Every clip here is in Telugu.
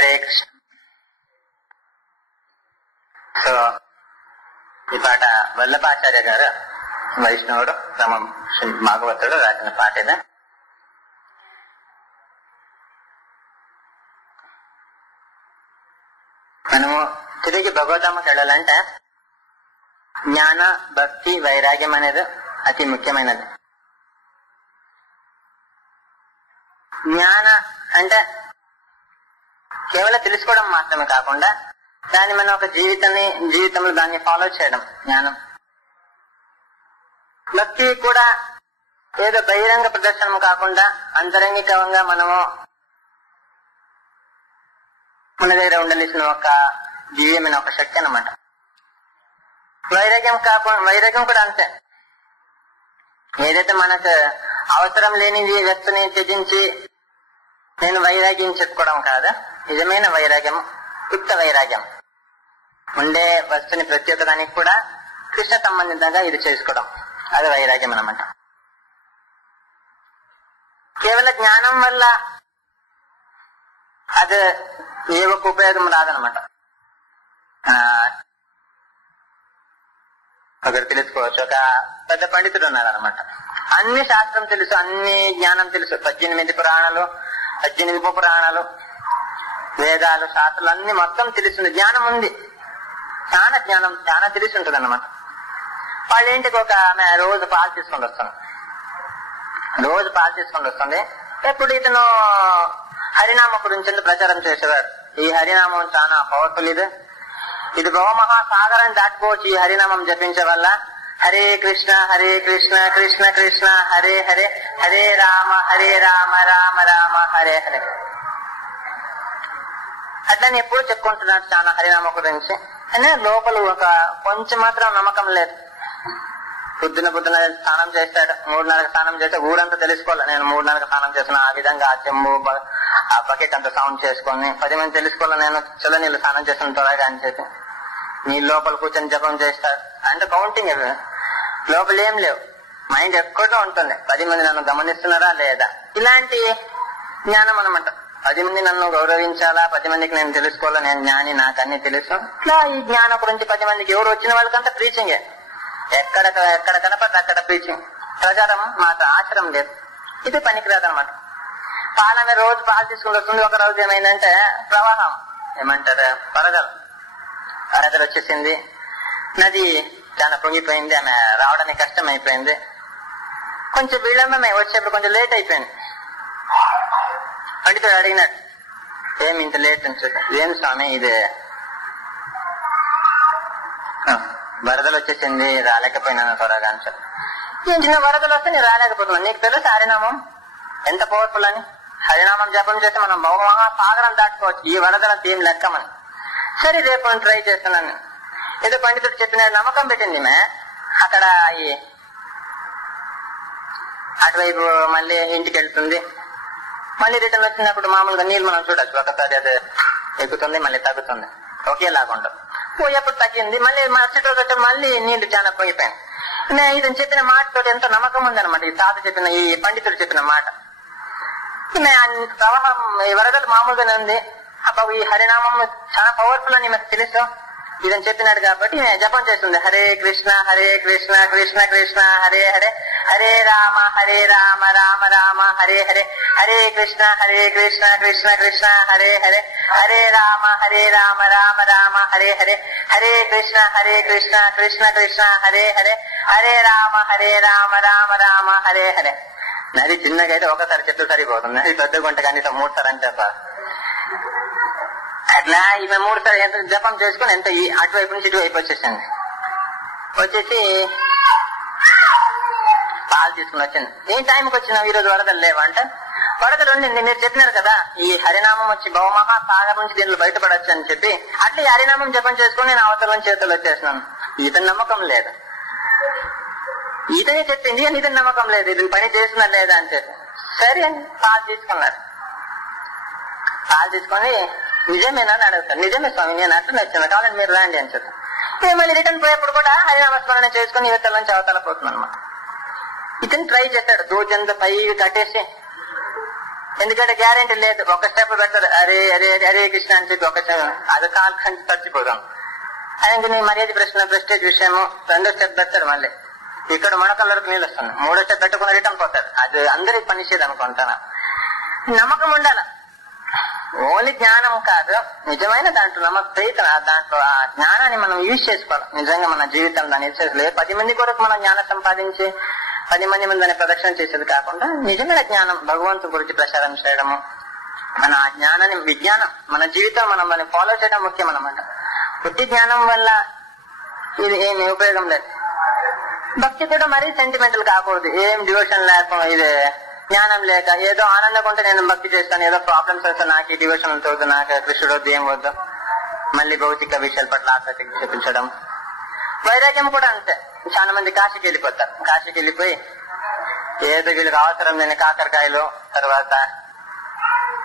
హరే కృష్ణ. సో ఈ పాట వల్లభాచార్య గారు వైష్ణవుడు క్రమం భాగవతుడు రాసిన పాట ఇది. మనము తిరిగి భగవద్ధామకి వెళ్ళాలంటే జ్ఞాన, భక్తి, వైరాగ్యం అనేది అతి ముఖ్యమైనది. జ్ఞాన అంటే కేవలం తెలుసుకోవడం మాత్రమే కాకుండా దాన్ని మనం ఒక జీవితంలో దాన్ని ఫాలో చేయడం జ్ఞానం. భక్తి కూడా ఏదో బహిరంగ ప్రదర్శనం కాకుండా అంతరంగికంగా మనము మన దగ్గర ఉండవలసిన ఒక దివ్యమైన ఒక శక్తి అన్నమాట. వైరాగ్యం కూడా అంతే. ఏదైతే మనకు అవసరం లేనిది వ్యక్తిని త్యజించి నేను వైరాగ్యం చెప్పుకోవడం కాదు. నిజమైన వైరాగ్యం యుక్త వైరాగ్యం. ఉండే వస్తుని ప్రతి ఒక్క దానికి కూడా కృష్ణ సంబంధితంగా ఇది చేసుకోవడం, అది వైరాగ్యం అన్నమాట. కేవలం జ్ఞానం వల్ల అది ఏ ఒక్క ఉపయోగం రాదనమాట. ఒకరు తెలుసుకోవచ్చు, ఒక పెద్ద పండితుడు ఉన్నారనమాట. అన్ని శాస్త్రం తెలుసు, అన్ని జ్ఞానం తెలుసు. 18 పురాణాలు, 18 ఉప పురాణాలు, వేదాలు, శాస్త్రాలు అన్ని మొత్తం తెలుస్తుంది, జ్ఞానం ఉంది, చాలా జ్ఞానం చాలా తెలిసి ఉంటుంది అన్నమాట. వాళ్ళ ఇంటికి ఒక ఆమె రోజు పాలు తీసుకొని వస్తుంది. ఎప్పుడు ఇతను హరినామ గురించి ప్రచారం చేసేవారు. ఈ హరినామం చాలా పవర్ఫుల్. ఇది భవమహాసాగరం దాటుకోవచ్చు ఈ హరినామం జపించే వల్ల. హరే కృష్ణ హరే కృష్ణ కృష్ణ కృష్ణ హరే హరే, హరే రామ రామ రామ హరే హరే. అట్లని ఎప్పుడు చెప్పుకుంటున్నాడు చాలా హరినామ గురించి. అని లోపల ఒక కొంచెం మాత్రం నమ్మకం లేదు. పొద్దున స్నానం చేస్తాడు, 3:30 స్నానం చేస్తే ఊరంతా తెలుసుకోవాలి నేను 3:30 స్నానం చేసిన. ఆ విధంగా ఆ చెంబు ఆ బకెట్ అంతా సౌండ్ చేసుకొని 10 మంది తెలుసుకోవాలి నేను చల్ల నీళ్ళు స్నానం చేస్తున్న త్వరగా అని చెప్పి నీ లోపల కూర్చొని జపం చేస్తాడు. అంటే కౌంటింగ్ అవి లోపల ఏం లేవు, మైండ్ ఎక్కడో ఉంటుంది. 10 మంది నన్ను గమనిస్తున్నారా లేదా, ఇలాంటి జ్ఞానం అనమాట. 10 మంది నన్ను గౌరవించాలా, 10 మందికి నేను తెలుసుకోవాలా, నేను జ్ఞాని, నాకు అన్ని తెలుసు. ఇట్లా ఈ జ్ఞానం గురించి 10 మందికి ఎవరు వచ్చిన వాళ్ళకంతా ప్రీచింగే. ఎక్కడ కనపడి అక్కడ ప్రీచింగ్, ప్రచారం మాట, ఆచరణ లేదు. ఇది పనికిరాదు అనమాట. పాలన రోజు పాలు తీసుకుని వస్తుంది. ఒక రోజు ఏమైందంటే ప్రవాహం ఏమంటారు వరదలు వచ్చేసింది. నది చాలా పొంగిపోయింది. ఆమె రావడానికి కష్టం అయిపోయింది. కొంచెం విళంబమే, వచ్చేప్పుడు కొంచెం లేట్ అయిపోయింది. పండితుడు అడిగినట్టు ఏమి ఇంత లేట్ అని చెప్పి, ఏం స్వామి ఇది వరదలు వచ్చేసింది రాలేకపోయినాను త్వరగా అని చెప్పి. ఏం చిన్న వరదలు వస్తే నేను రాలేకపోతున్నాను. నీకు తెలుసు హరినామం ఎంత పవర్ఫుల్ అని. హరినామం జపం చేస్తే మనం మహాసాగరం దాటుకోవచ్చు, ఈ వరదలకు ఏం లెక్కమని. సరే రేపు ట్రై చేస్తున్నాను. ఏదో పండితుడు చెప్పిన నమ్మకం పెట్టింది మే. అక్కడ అటువైపు మళ్ళీ ఇంటికి వెళ్తుంది. మళ్ళీ రిటర్న్ వచ్చినప్పుడు మామూలుగా నీళ్ళు మనం చూడొచ్చు, ఒకసారి అది ఎక్కుతుంది మళ్ళీ తగ్గుతుంది, ఒకేలాగా పోయేప్పుడు తగ్గింది. మళ్ళీ మరుసటి రోజు మళ్ళీ నీళ్లు చాలా పోయిపోయాయి. ఇతను చెప్పిన మాటతో ఎంతో నమ్మకం ఉందన్నమాట. ఈ తాత చెప్పిన, ఈ పండితుడు చెప్పిన మాట. ప్రవాహం ఈ వరదలు మామూలుగానే ఉంది. అప్పుడు ఈ హరినామం చాలా పవర్ఫుల్ అని మనకు తెలుసు. ఇదని చెప్పినాడు కాబట్టి జపం చేస్తుంది. హరే కృష్ణ కృష్ణ కృష్ణ హరే హరే, హరే రామ రామ రామ హరే హరే, హరే కృష్ణ కృష్ణ కృష్ణ హరే హరే, హరే రామ రామ రామ హరే హరే, హరే కృష్ణ కృష్ణ కృష్ణ హరే హరే, హరే రామ రామ రామ హరే హరే. నది చిన్నగా అయితే ఒకసారి చెట్టు సరిపోతుంది. అది పెద్ద గుంట కానీ 3 సార్లు అంటే అట్లా ఈమె 3 సార్లు ఎంత జపం చేసుకుని ఎంత అటువైపు నుంచి ఇటువైపు వచ్చేసింది. వచ్చేసి పాలు తీసుకుని వచ్చింది. ఏ టైంకి వచ్చినావు, ఈ రోజు వరదలు లేవా అంటే, వరదలు ఉండింది, మీరు చెప్పినారు కదా ఈ హరినామం వచ్చి భవమహాసాగర్ నుంచి దీనిలో బయటపడచ్చు అని చెప్పి, అట్లా ఈ హరినామం జపం చేసుకుని నేను అవతల నుంచి చేతులు వచ్చేసినాను. ఇతని నమ్మకం లేదు. ఇతనే చెప్పింది అని ఇతని నమ్మకం లేదు. ఇతను పని చేస్తున్నా లేదా అని చెప్పి సరే అని పాలు తీసుకున్నారు. పాలు తీసుకొని నిజమేనా అని అడుగుతాను. నిజమే స్వామి, నేను అట్లా నచ్చాను, కావాలని మీరు రాండి అని చెప్తాను. మళ్ళీ రిటర్న్ పోయేప్పుడు కూడా హరినామస్మరణ చేసుకుని యువతల నుంచి అవతల పోతుంది అనమాట. ఇతను ట్రై చేశాడు, దూజంతా పైకి కట్టేసి ఎందుకంటే గ్యారెంటీ లేదు. ఒక స్టెప్ పెడతారు, అరే అరే హరే కృష్ణ అని చెప్పి ఒక స్టెప్, అది కాలు కంచి చచ్చిపోతాం. ఆయనకి నీ మర్యాద ప్రశ్న ప్రెస్టేజ్ విషయము. రెండో స్టెప్ పెడతాడు, మళ్ళీ ఇక్కడ మొడకల్లరకు నీళ్ళు వస్తుంది. మూడో స్టెప్ పెట్టుకుని రిటర్న్ పోతాడు. అది అందరికి పనిచేది అనుకుంటాను. నమ్మకం ఉండాల. ఓన్లీ జ్ఞానం కాదు, నిజమైన దాంట్లో ప్రయత్న, దాంట్లో ఆ జ్ఞానాన్ని మనం యూజ్ చేసుకోవాలి. నిజంగా మన జీవితం దాన్ని ఇచ్చేది 10 మంది కొరకు మనం జ్ఞానం సంపాదించి 10 మంది మంది దాన్ని ప్రదక్షిణ చేసేది కాకుండా నిజమైన జ్ఞానం భగవంతుడి గురించి ప్రచారం చేయడము, మన ఆ జ్ఞానాన్ని విజ్ఞానం మన జీవితం మనం దాన్ని ఫాలో చేయడం ముఖ్యం అన్నమాట. పుట్టి జ్ఞానం వల్ల ఇది ఏమి ఉపయోగం లేదు. భక్తి కూడా మరీ సెంటిమెంటల్ కాకూడదు. ఏం డివోషన్ లేక ఇది జ్ఞానం లేక ఏదో ఆనందంగా ఉంటే నేను భక్తి చేస్తాను, ఏదో ప్రాబ్లమ్స్ వస్తే నాకు ఈ డివోషన్ వద్దు, నాకు కృష్ణుడు వద్దు, ఏం వద్దు, మళ్ళీ భౌతిక విషయాల పట్ల ఆసక్తి చూపించడం. వైరాగ్యం కూడా అంతే. చాలా మంది కాశీకి వెళ్ళిపోతారు. కాశీకి వెళ్ళిపోయి ఏదో వీళ్ళకి అవసరం లేని కాకరకాయలు, తర్వాత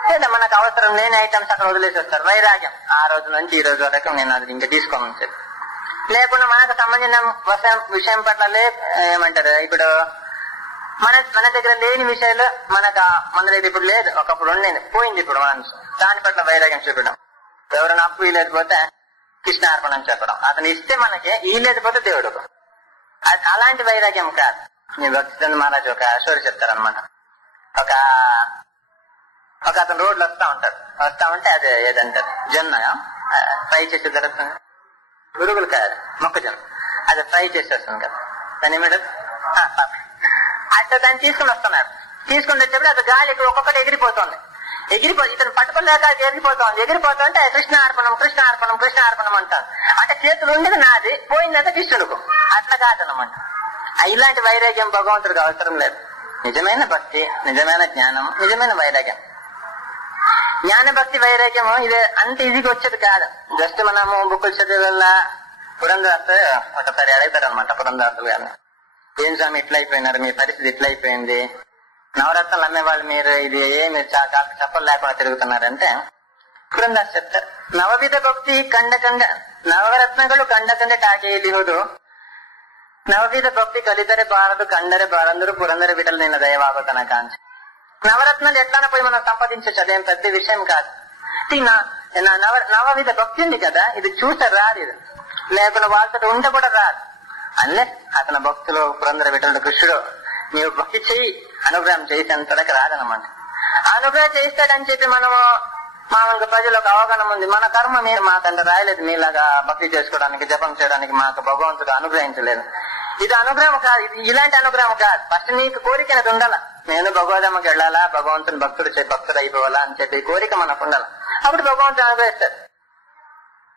లేదా మనకు అవసరం లేని ఐటమ్స్ అక్కడ వదిలేసి వస్తారు. వైరాగ్యం. ఆ రోజు నుంచి ఈ రోజు వరకు నేను అది ఇంకా తీసుకోమని చెప్పి, లేకుండా మనకు సంబంధించిన విషయం పట్ల ఏమంటారు, ఇప్పుడు మన దగ్గర లేని విషయాలు మనకు మన దగ్గర ఇప్పుడు లేదు, ఒకప్పుడు ఉండేది పోయింది, ఇప్పుడు మనసు దాని పట్ల వైరాగ్యం చూపడం. ఎవరైనా అప్పు లేకపోతే కృష్ణార్పణం చెప్పడం, అతను ఇస్తే మనకి ఈ లేకపోతే దేవుడు. అలాంటి వైరాగ్యం కాదు. మీ భక్తి మహారాజ్ ఒక స్టోరీ చెప్తారనమాట. ఒక అతను రోడ్లు వస్తా ఉంటే అది ఏదంటారు జొన్న ఫ్రై చేసి జరుగుతుంది, గురుగులు కాదు మొక్కజొన్న, అది ఫ్రై చేసేస్తుంది కదా, దాని ఏమిటది అట్లా దాన్ని తీసుకుని వస్తున్నారు. తీసుకుని వచ్చేప్పుడు అది గాలి ఒక్కొక్కటి ఎగిరిపోతుంది. ఇతను పట్టుకోలేక ఎగిరిపోతుంటే కృష్ణ అర్పణం అంటారు. అంటే చేతులు ఉండేది నాది, పోయిందంటే కృష్ణుడుకు. అట్లా కాదన్నమాట. ఇలాంటి వైరాగ్యం భగవంతుడికి అవసరం లేదు. నిజమైన భక్తి, నిజమైన జ్ఞానం, నిజమైన వైరాగ్యం. జ్ఞాన భక్తి వైరాగ్యము ఇది అంత ఈజీగా వచ్చేది కాదు. జస్ట్ మనము బుక్కులు చదివే వల్ల పురంధరాసు ఒకసారి అడుగుతారు అనమాట. పురంధరాసులు గారు, ఏం స్వామి ఇట్లా అయిపోయినారు, మీ పరిస్థితి ఇట్లా అయిపోయింది, నవరత్నాలు అమ్మేవాళ్ళు మీరు ఇది ఏమి చెప్పలు లేకుండా తిరుగుతున్నారంటే పురంధరాసు చెప్తారు, నవవిధ భక్తి ನವರತ್ನಗಳು ಕಂಡ ಕಂಡೆ ಟಾಕೆಯಲಿಹುದು ನವವಿಧ ಭಕ್ತಿ ಕಲಿತರೆ ಬಾರದು కండరే బారందరూ పురందర విటలు నిన్న దయవాగో తన కాంచి. నవరత్నాలు ఎట్లానే పోయి మనం సంపాదించవచ్చు, అదేం పెద్ద విషయం కాదు. నవవిధ భక్తి ఉంది కదా, ఇది చూస్తే రాదు, ఇది లేకుండా వాళ్ళతో ఉంటే కూడా రాదు. అన్నే అతని భక్తులు పురందర విటలుడు కృష్ణుడు నీవు భక్తి చెయ్యి, అనుగ్రహం చేసి అంతడానికి రాదనమాట. అనుగ్రహం చేస్తాడని చెప్పి మనము మామూలుగా ప్రజలు ఒక అవగాహన ఉంది, మన కర్మ మీరు మాకంటే రాయలేదు, మీలాగా భక్తి చేసుకోవడానికి జపం చేయడానికి మాకు భగవంతుడు అనుగ్రహించలేదు. ఇది అనుగ్రహం కాదు, ఇది ఇలాంటి అనుగ్రహం కాదు. ఫస్ట్ నీకు కోరిక అనేది ఉండాల, నేను భగవదమ్మకి వెళ్ళాలా, భగవంతుని భక్తుడు అయిపోవాలా అని చెప్పి కోరిక మనకు ఉండాలి. అప్పుడు భగవంతుడు అనుగ్రహిస్తాడు.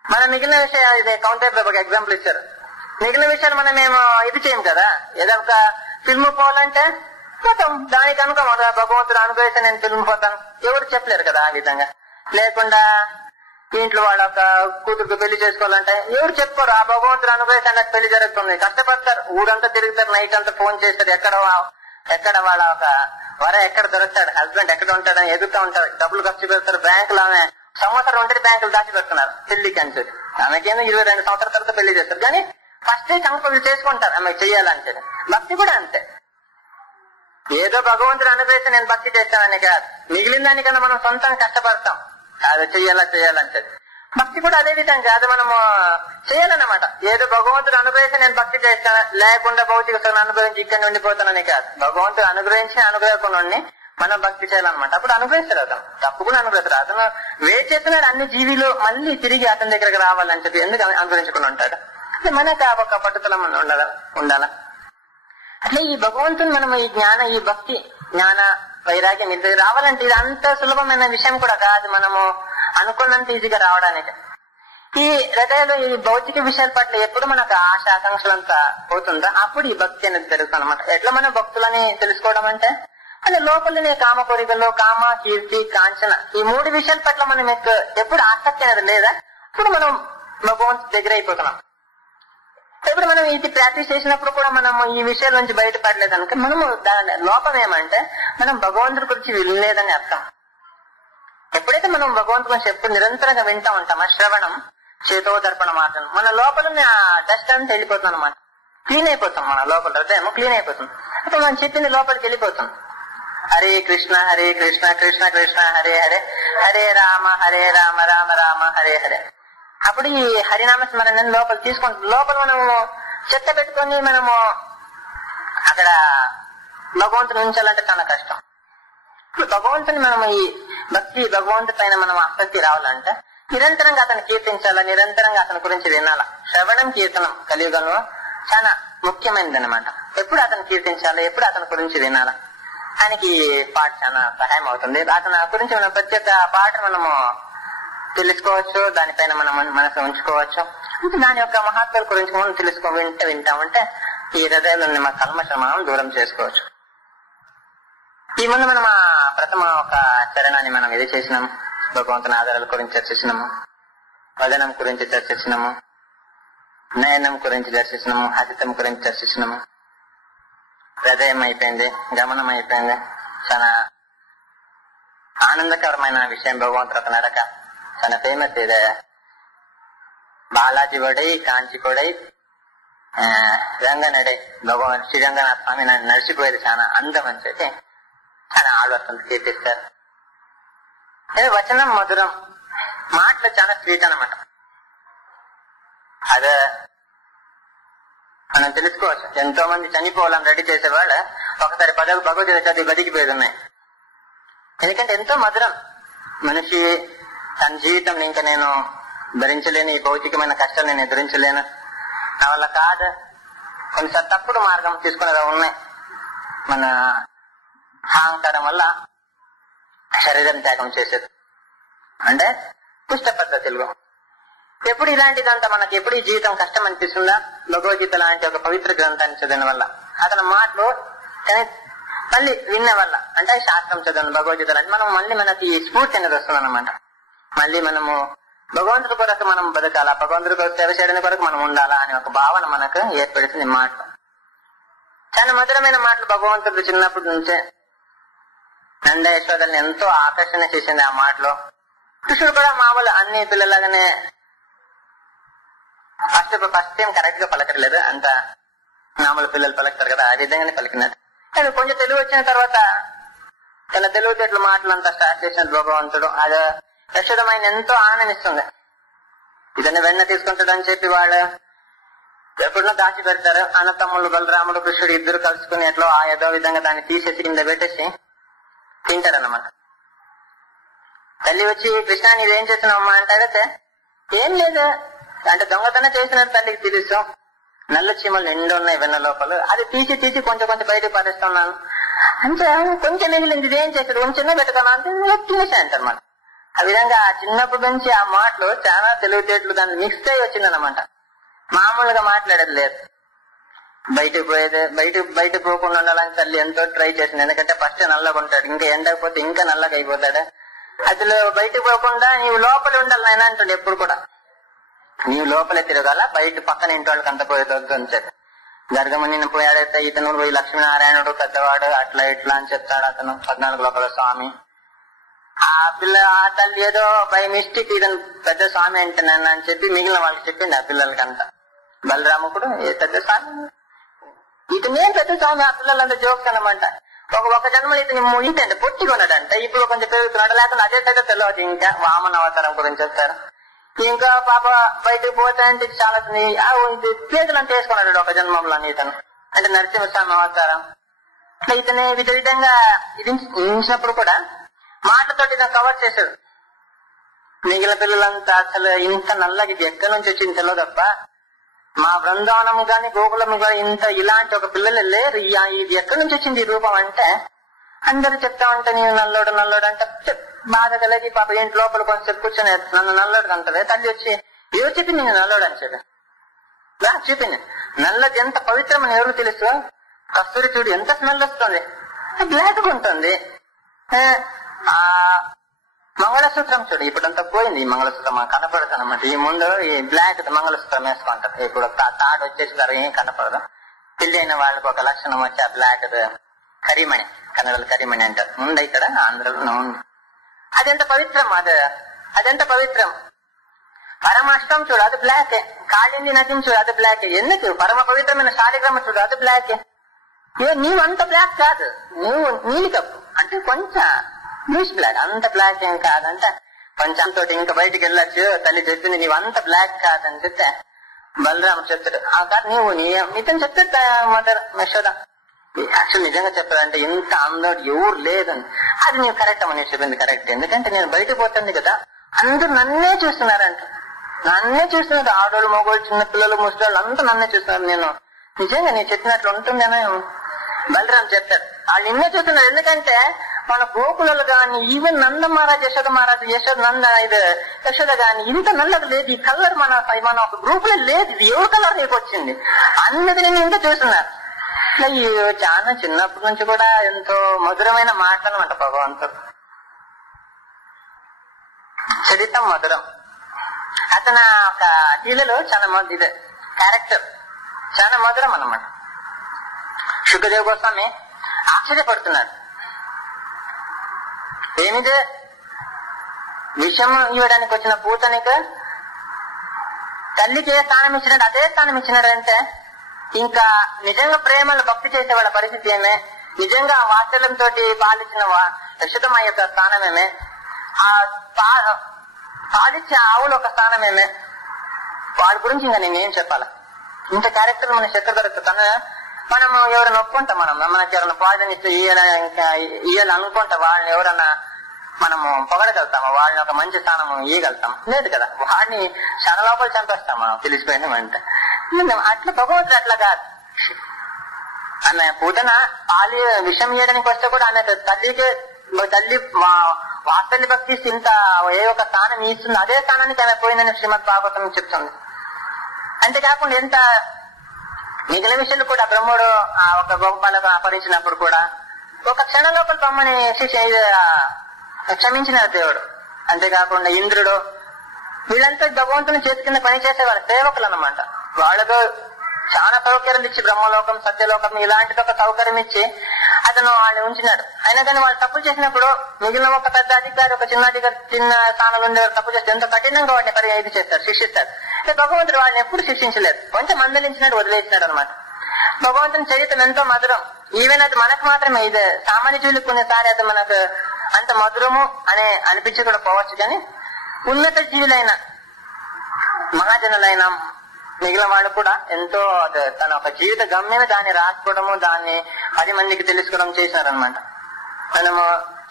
మన మిగిలిన విషయాలు ఇది కౌంటర్ ఒక ఎగ్జాంపుల్ ఇచ్చారు. మిగిలిన విషయాలు మనం మేము ఇది చేయం కదా, ఏదో ఒక ఫిల్మ్ పోవాలంటే పోతాం, దానికి అనుకో భగవంతుడు అనుగ్రహిస్తే నేను ఫిల్మ్ పోతాను, ఎవరు చెప్పలేరు కదా ఆ విధంగా. లేకుండా ఇంట్లో వాళ్ళ ఒక కూతురుకు పెళ్లి చేసుకోవాలంటే ఎవరు చెప్పుకోరు, ఆ భగవంతుడు అనుగ్రహిస్తే అన్నట్టు పెళ్లి జరుగుతుంది. కష్టపడతారు, ఊరంతా తిరుగుతారు, నైట్ అంతా ఫోన్ చేస్తారు, ఎక్కడ వాళ్ళ ఒక ఎక్కడ దొరుకుతాడు, హస్బెండ్ ఎక్కడ ఉంటాడని ఎదుగుతూ ఉంటారు, డబ్బులు ఖర్చు పెడతారు. బ్యాంకులు ఆమె సంవత్సరం ఉంటే బ్యాంకులు దాచి పెడుతున్నారు పెళ్లికి అని చెప్పి. ఆమెకేమో 22 సంవత్సరాల తర్వాత పెళ్లి చేస్తారు, కానీ ఫస్ట్ సంకల్పం చేసుకుంటారు ఆమెకు చెయ్యాలని చెప్పి. భక్తి కూడా అంతే, ఏదో భగవంతుడు అనుగ్రహిస్తే నేను భక్తి చేస్తానని కాదు, మిగిలిన దానికన్నా మనం సొంతంగా కష్టపడతాం, అది చెయ్యాలని చెప్పి. భక్తి కూడా అదే విధంగా అది మనము చేయాలన్నమాట. ఏదో భగవంతుడు అనుగ్రహిస్తే నేను భక్తి చేస్తాను, లేకుండా భౌతిక సుఖం అనుగ్రహించి ఇక్కడ ఉండిపోతానని కాదు. భగవంతుడు అనుగ్రహించి అనుగ్రహకుండా మనం భక్తి చేయాలన్నమాట. అప్పుడు అనుగ్రహిస్తారు, అతను తప్పకుండా అనుగ్రహిస్తారు. అతను వెయిట్ చేస్తున్నాడు అన్ని జీవిలు మళ్ళీ తిరిగి అతని దగ్గరకు రావాలని చెప్పి. ఎందుకు అనుగ్రహించకుండా ఉంటాడు? మనకు ఒక పట్టుదల ఉండాల. అట్లా ఈ భగవంతుని మనం ఈ జ్ఞాన, ఈ భక్తి, జ్ఞాన వైరాగ్యం ఇది రావాలంటే ఇది అంత సులభమైన విషయం కూడా కాదు, మనము అనుకున్నంత ఈజీగా రావడానికి. ఈ హృదయంలో ఈ భౌతిక విషయాల పట్ల ఎప్పుడు మనకు ఆశ ఆకాంక్షలంతా పోతుందో అప్పుడు ఈ భక్తి అనేది జరుగుతుంది అనమాట. ఎట్లా మనం భక్తులని తెలుసుకోవడం అంటే అలా లోపలనే కామ కోరికలు, కామ, కీర్తి, కాంచన, ఈ 3 విషయాల పట్ల మనం ఎప్పుడు ఆసక్తి అనేది లేదా ఇప్పుడు మనం భగవంతుడి దగ్గర అయిపోతున్నాం. ఇప్పుడు మనం ఇది ప్రాక్టీస్ చేసినప్పుడు కూడా మనము ఈ విషయాల నుంచి బయటపడలేదు అనుక మనము దాని లోపం ఏమంటే మనం భగవంతుడి గురించి వినలేదని అర్థం. ఎప్పుడైతే మనం భగవంతుడి గురించి ఎప్పుడు నిరంతరంగా వింటా ఉంటాం, శ్రవణం చేతో దర్పణ మాటలు, మన లోపల ఆ డస్ట్ అంతా వెళ్ళిపోతుంది అనమాట, క్లీన్ అయిపోతాం. మన లోపల హృదయం క్లీన్ అయిపోతుంది. అప్పుడు మనం చెప్పింది లోపలికి వెళ్ళిపోతుంది. హరే కృష్ణ కృష్ణ కృష్ణ హరే హరే, హరే రామ రామ రామ హరే హరే. అప్పుడు ఈ హరినామ స్మరణ లోపల తీసుకుంటాం. లోపల మనము చెత్త పెట్టుకొని మనము అక్కడ భగవంతుని ఉంచాలంటే చాలా కష్టం. భగవంతుని మనం ఈ భక్తి భగవంతుడి పైన మనం ఆసక్తి రావాలంటే నిరంతరంగా అతను కీర్తించాలా, నిరంతరంగా అతని గురించి వినాలా. శ్రవణం కీర్తనం కలియుగంలో చాలా ముఖ్యమైనది అనమాట. ఎప్పుడు అతను కీర్తించాలి, ఎప్పుడు అతని గురించి వినాలా, ఆయనకి పాట చాలా సహాయం అవుతుంది. అతని గురించి మనం ప్రత్యేక పాట మనము తెలుసుకోవచ్చు, దానిపైన మనం మనసు ఉంచుకోవచ్చు. దాని యొక్క మహాత్ముల గురించి మనం వింటామంటే ఈ హృదయంలో మా కల్మషం మనం దూరం చేసుకోవచ్చు. ఈ ముందు మనం ఆ ప్రథమ ఒక చరణాన్ని మనం ఇది చేసినాము. భగవంతుని ఆధారాల గురించి చర్చించినాము, వదనం గురించి చర్చించినాము, నయనం గురించి చర్చించినాము, హసితం గురించి చర్చించినాము. హృదయం అయిపోయింది, గమనం అయిపోయింది. చాలా ఆనందకరమైన విషయం. భగవంతుడు ఒక నడక చాలా ఫేమస్ ಇದೆ. బాలాజీ కొడై, కాంచి కొడై, రంగనడై. భగవాన్ శ్రీరంగనాథ స్వామి నడిచిపోయేది చాలా అందం అని చెప్పి చాలా ఆలోచనలు కీర్తిస్తారు. వచనం మధురం, మాటలు చాలా స్వీట్ అన్నమాట. అదే మనం తెలుసుకోవచ్చు. ఎంతో మంది చనిపోవాలని రెడీ చేసేవాళ్ళు ఒకసారి భగవద్గీత చదివి బతికిపోయేది ఉన్నాయి. ఎందుకంటే ఎంతో మధురం. మనిషి తన జీవితం ఇంకా నేను భరించలేను, ఈ భౌతికమైన కష్టాలు నేను ఎదురించలేను, నా వల్ల కాదు, కొన్నిసార్లు తప్పుడు మార్గం తీసుకునేలా ఉన్నాయి. మన అహంకారం వల్ల శరీరం త్యాగం చేసేది అంటే పుష్ట పద్ధతిలో. ఎప్పుడు ఇలాంటిదంతా మనకి ఎప్పుడు ఈ జీవితం కష్టం అనిపిస్తుందా, భగవద్గీత లాంటి ఒక పవిత్ర గ్రంథాన్ని చదివిన వల్ల, అతని మాటలు మళ్ళీ విన్న వల్ల, అంటే శాస్త్రం చదివిన భగవద్గీత లాంటి మనం మళ్ళీ మనకి స్ఫూర్తి అనేది వస్తుంది అనమాట. మళ్ళీ మనము భగవంతుడి కొరకు మనం బతకాలా, భగవంతుడి కొరకు సేవ చేయడానికి కొరకు మనం ఉండాలా అనే ఒక భావన మనకు ఏర్పడుతుంది. మాటలు చాలా మధురమైన మాటలు. భగవంతుడు చిన్నప్పటి నుంచే నంద యశోదల్ని ఎంతో ఆకర్షణ చేసింది ఆ మాటలో. కృష్ణుడు కూడా మామూలు అన్ని పిల్లలాగానే ఫస్ట్ టైం కరెక్ట్ గా పలకట్లేదు, అంత మామూలు పిల్లలు పలుకుతారు కదా, ఆ విధంగానే పలికినాడు. కానీ కొంచెం తెలుగు వచ్చిన తర్వాత తన తెలుగు చెట్లు మాటలు అంతా స్టార్ట్ చేసిన భగవంతుడు. అది యశోదమైన ఎంతో ఆనందిస్తుంది. ఇతన్ని వెన్న తీసుకుంటాడు అని చెప్పి వాళ్ళు ఎప్పుడో దాచి పెడతారు. అన్న తమ్ముళ్ళు బలరాముడు కృష్ణుడు ఇద్దరు కలుసుకుని ఎట్లా ఏదో విధంగా దాన్ని తీసేసి కింద పెట్టేసి తింటారన్నమాట. తల్లి వచ్చి కృష్ణ నీదేం చేస్తున్నావమ్మా అంటారైతే ఏం లేదు అంటే దొంగతనం చేసినట్టు తల్లికి తెలుసు. నల్ల చీమలు నిండు ఉన్నాయి వెన్న లోపల, అది తీసి కొంచెం బయటకు పడేస్తున్నాను అంటే కొంచెం మిగిలింది, ఇదేం చేశాడు కొంచెం పెట్టుకున్నా అంటే తినేసా అంటారన్నమాట. ఆ విధంగా చిన్నప్పటి నుంచి ఆ మాటలు చాలా తెలివితేటలు దాన్ని మిక్స్ అయ్యి వచ్చిందన్నమాట. మామూలుగా మాట్లాడేది లేదు. బయటకు పోకుండా ఉండాలని తల్లి ఎంతో ట్రై చేసింది. ఎందుకంటే ఫస్ట్ నల్లగా ఉంటాడు, ఇంకా ఎండకపోతే ఇంకా నల్లగా అయిపోతాడు. అసలు బయటకు పోకుండా నీవు లోపల ఉండాలి నాయన అంటాడు. ఎప్పుడు కూడా నీవు లోపలే తిరగాల, బయట పక్కన ఇంటి వాళ్ళకి అంత పోయేదొద్దు అని చెప్పి. గర్గముని పోయాడైతే ఇతను పోయి లక్ష్మీనారాయణుడు పెద్దవాడు అట్లా ఇట్లా అని చెప్తాడు. అతను 14 లోపల స్వామి. ఆ తల్లి ఏదో బై మిస్టేక్ ఇతను పెద్ద స్వామి అంటున్నాను అని చెప్పి మిగిలిన వాళ్ళకి చెప్పింది ఆ పిల్లలకంతా. బలరాముడు ఏ పెద్ద స్వామి, ఇతనేం పెద్ద స్వామి, ఆ పిల్లలంతా జోక్స్ అనమాట. ఒక జన్మలు ఇతను ఇంతంటే పొట్టికొన్నాడంట, ఇప్పుడు కొంచెం పెరుగుతున్నాడు, లేకుండా అదే తెలియదు. ఇంకా వామన అవతారం గురించి చెప్తారు. ఇంకా పాప బయటకు పోతాయంటే చాలా చేతులను చేసుకున్నాడు ఒక జన్మంలో ఇతను, అంటే నరసింహస్వామి అవతారం. ఇతని విధంగా ఇదించినప్పుడు కూడా మాటలతోటి ఇతను కవర్ చేశాడు. మిగిలిన పిల్లలంతా అసలు ఇంత నల్లగా ఇది ఎక్కడి నుంచి వచ్చింది తెలియదు తప్ప, మా బృందావనం గాని గోకులం గాని ఇంత ఇలాంటి ఒక పిల్లలు లేరు, ఇది ఎక్కడి నుంచి వచ్చింది ఈ రూపం అంటే అందరూ చెప్తా ఉంటే నీవు నల్లోడు అంటే బాధ కలిగి పాప ఇంటి లోపల కొంచెం కూర్చొని నన్ను నల్లోడు అంటది. తల్లి వచ్చి ఎవరు చెప్పింది నేను నల్లోడు అని చెప్పి చెప్పింది. నల్లది ఎంత పవిత్రమని ఎవరు తెలుసు, కస్తూరి చూడు ఎంత స్మెల్ వస్తుంది, బ్లాక్ ఉంటుంది. ఆ మంగళసూత్రం చూడు ఇప్పుడంతా పోయింది, ఈ మంగళసూత్రం కనపడదు అనమాట. ఈ ముందు ఈ బ్లాక్ మంగళసూత్రం వేసుకుంటారు, ఇప్పుడు తాడు వచ్చేసారు ఏం కనపడదు. పెళ్లి అయిన వాళ్ళకి ఒక లక్షణం వచ్చి ఆ బ్లాక్ కరిమణి, కన్నడలో కరిమణి అంటారు. ముందు ఇక్కడ ఆంధ్రలో ఉంది. అదెంత పవిత్రం, అదెంత పవిత్రం. పరమాష్టం చూడు అది బ్లాక్, కాళింది నదిని చూడు అది బ్లాక్. ఎందుకు పరమ పవిత్రమైన శాలిగ్రామ చూడు అది బ్లాక్. నీవు అంత బ్లాక్ కాదు, నువ్వు నీలి కప్పు, అంటే కొంచెం బ్లూష్ బ్లాక్, అంత బ్లాక్ ఏం కాదంటే కొంచెం తోటి ఇంకా బయటికి వెళ్ళొచ్చు, తల్లి చెప్పింది నీవు అంత బ్లాక్ కాదని చెప్తే బలరామ చెప్తాడు ఆ కాదు నీవు ఇతను చెప్తాడు మదర్ యశోద యాక్చువల్ నిజంగా చెప్పాలంటే ఇంత అందోడు ఎవరు లేదని. అది నీవు కరెక్ట్ అమ్మ, నేను చెప్పింది కరెక్ట్. ఎందుకంటే నేను బయటకు పోతుంది కదా, అందరూ నన్నే చూస్తున్నారంట, నన్నే చూస్తున్నారు. ఆడోళ్ళు మగోళ్ళు చిన్నపిల్లలు ముసలాళ్ళు అంతా నన్నే చూస్తున్నారు. నేను నిజంగా నేను చెప్పినట్లు ఉంటుందేనా బలరాం చెప్తాడు. వాళ్ళు నిన్నే చూస్తున్నారు. ఎందుకంటే మన గోకులలో గాని ఈవెన్ నంద మహారాజ్ యశోద మహారాజ్ యశోద గాని ఇంత నల్లది లేదు. ఈ కలర్ మన ఒక గ్రూప్ లో లేదు. ఇది ఎవరు కలర్ రేపు వచ్చింది అన్నది నేను ఇంకా చూస్తున్నారు. చాలా చిన్నప్పటి నుంచి కూడా ఎంతో మధురమైన మాటలన్నమాట భగవంతుడు. చరితం మధురం. అతను ఒక లీలలో చాలా ఇదే క్యారెక్టర్ చాలా మధురం అన్నమాట. శుకదేవ్ గోస్వామి ఆశ్చర్యపడుతున్నాడు. ఏమిదే విషం ఇవ్వడానికి వచ్చిన పూతనిక తల్లికి ఏ స్థానం ఇచ్చినాడు అదే స్థానం ఇచ్చినాడు అంటే ఇంకా నిజంగా ప్రేమలు భక్తి చేసే వాళ్ళ పరిస్థితి ఏమే, నిజంగా వాత్సల్యంతో పాలించిన యశోదమ్మ యొక్క స్థానమేమే, ఆ పాలిచ్చే ఆవులు ఒక స్థానమేమే, వాడి గురించి ఇంకా నేనేం చెప్పాలా. ఇంత క్యారెక్టర్ మనకి ఎక్కడ దొరుకుతుంది. మనం ఎవరైనా ఒప్పుకుంటాం, మనకి ఎవరైనా పాయిజన్ ఇస్తే ఇయ్యాలి అనుకుంటా వాళ్ళని ఎవరన్నా మనము పొగడగలుగుతామా, వాళ్ళని ఒక మంచి స్థానం ఇయ్యగలుగుతాం లేదు కదా. వాడిని చాలా లోపల చంపేస్తాం మనం తెలిసిపోయినామంటే. అట్లా భగవంతుడు అట్లా కాదు. అన్న పూటన పాలి విషం ఇయ్యడానికి వస్తే కూడా అన్న తల్లి వాత్సల్య భక్తి ఇంత ఏ ఒక స్థానం ఇస్తుంది అదే స్థానానికి ఆమె పోయిందని శ్రీమద్ భాగవతం చెప్తుంది. అంతేకాకుండా ఎంత మిగిలిన విషయాలు కూడా బ్రహ్ముడు ఒక గోపాలకు అపహరించినప్పుడు కూడా ఒక క్షణ లోపల బొమ్మని క్షమించినారు దేవుడు. అంతేకాకుండా ఇంద్రుడు వీళ్ళంతా భగవంతుని చేతి కింద పని చేసేవాళ్ళు సేవకులు అన్నమాట. వాళ్ళకు చాలా సౌకర్యాలు ఇచ్చి బ్రహ్మలోకం సత్యలోకం ఇలాంటిది ఒక సౌకర్యం ఇచ్చి అతను వాళ్ళని ఉంచినాడు. అయినా కానీ వాళ్ళు తప్పులు చేసినప్పుడు మిగిలిన ఒక పెద్ద అధికారి ఒక చిన్న స్థానంలో ఉండే తప్పు చేస్తే ఎంతో కఠినంగా వాడిని ఇది చేస్తారు, శిక్షిస్తారు. భగవంతుడు వాళ్ళని ఎప్పుడు శిక్షించలేదు, కొంచెం మందలించినాడు, వదిలేసినాడు అనమాట. భగవంతుని చరిత్ర ఎంతో మధురం. ఈవెన్ అది మనకు మాత్రమే ఇదే సామాన్య జీవులకు కొన్నిసారి అది మనకు అంత మధురము అనే అనిపించి కూడా పోవచ్చు. కానీ ఉన్నత జీవులైన మహాజనులైన మిగిలిన వాళ్ళు కూడా ఎంతో తన ఒక జీవిత గమ్యమే దాన్ని రాసుకోవడము, దాన్ని 10 మందికి తెలుసుకోవడం చేశారనమాట. మనము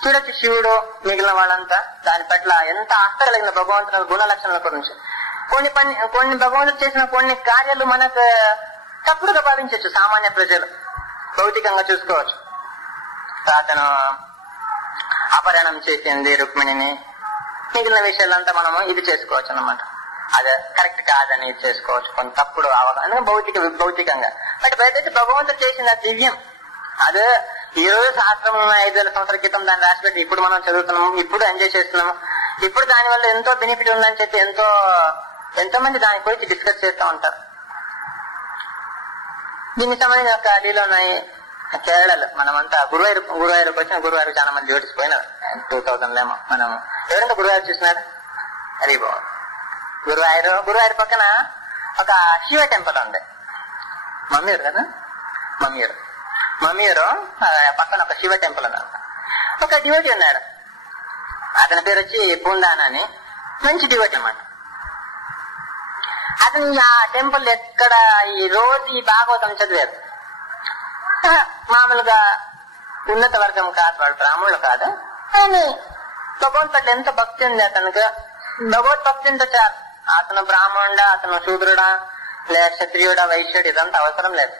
చూడొచ్చు శివుడు మిగిలిన వాళ్ళంతా దాని పట్ల ఎంత ఆస్థ కలిగిన భగవంతుని గుణ లక్షణాల గురించి. కొన్ని భగవంతుడు చేసిన కొన్ని కార్యాలు మనకు తప్పుడుగా భావించవచ్చు. సామాన్య ప్రజలు భౌతికంగా చూసుకోవచ్చు. అతను అపహరణం చేసింది రుక్మిణిని, మిగిలిన విషయాలంతా మనము ఇది చేసుకోవచ్చు అన్నమాట. అది కరెక్ట్ కాదని ఇది చేసుకోవచ్చు, కొంత తప్పుడు అవగాహన భౌతికంగా. బట్ బయట భగవంతుడు చేసిన దివ్యం అదే ఈ రోజు శాస్త్రం 5,000 సంవత్సరాల క్రితం దాన్ని రాసిపెట్టి ఇప్పుడు మనం చదువుతున్నాము, ఇప్పుడు ఎంజాయ్ చేస్తున్నాము. ఇప్పుడు దాని వల్ల ఎంతో బెనిఫిట్ ఉందని చెప్పి ఎంతో మంది దాని గురించి డిస్కస్ చేస్తూ ఉంటారు. దీనికి సంబంధించిన ఒక లీలో ఉన్నాయి కేరళలో. మనమంతా గురువాయూరుకి వచ్చిన గురువారు చాలా మంది డ్యూటీస్ పోయినారు 2000 ఏమో. మనం ఎవరంతా గురువారు చూసినారు? అది బాగుంది. గురువాయూరు పక్కన ఒక శివ టెంపుల్ ఉంది, మమ్మీరు కదా, మమ్మీరు పక్కన ఒక శివ టెంపుల్ అన్నమాట. ఒక డివోటీ ఉన్నాడు, అతని పేరు వచ్చి పూందాన్ అని, మంచి డివోటీ అన్నమాట. అతను ఆ టెంపుల్ ఎక్కడ ఈ రోజు ఈ భాగవతం చదివారు. మామూలుగా ఉన్నత వర్గం కాదు, వాడు బ్రాహ్మణులు కాదు, కానీ భగవంతుడు ఎంత భక్తి ఉంది అతనికి. భగవద్భక్తి ఉంటే చాలు. అతను బ్రాహ్మణుడా, అతను శూద్రుడా, లేదా క్షత్రియుడా, వైశ్యుడు, ఇదంతా అవసరం లేదు.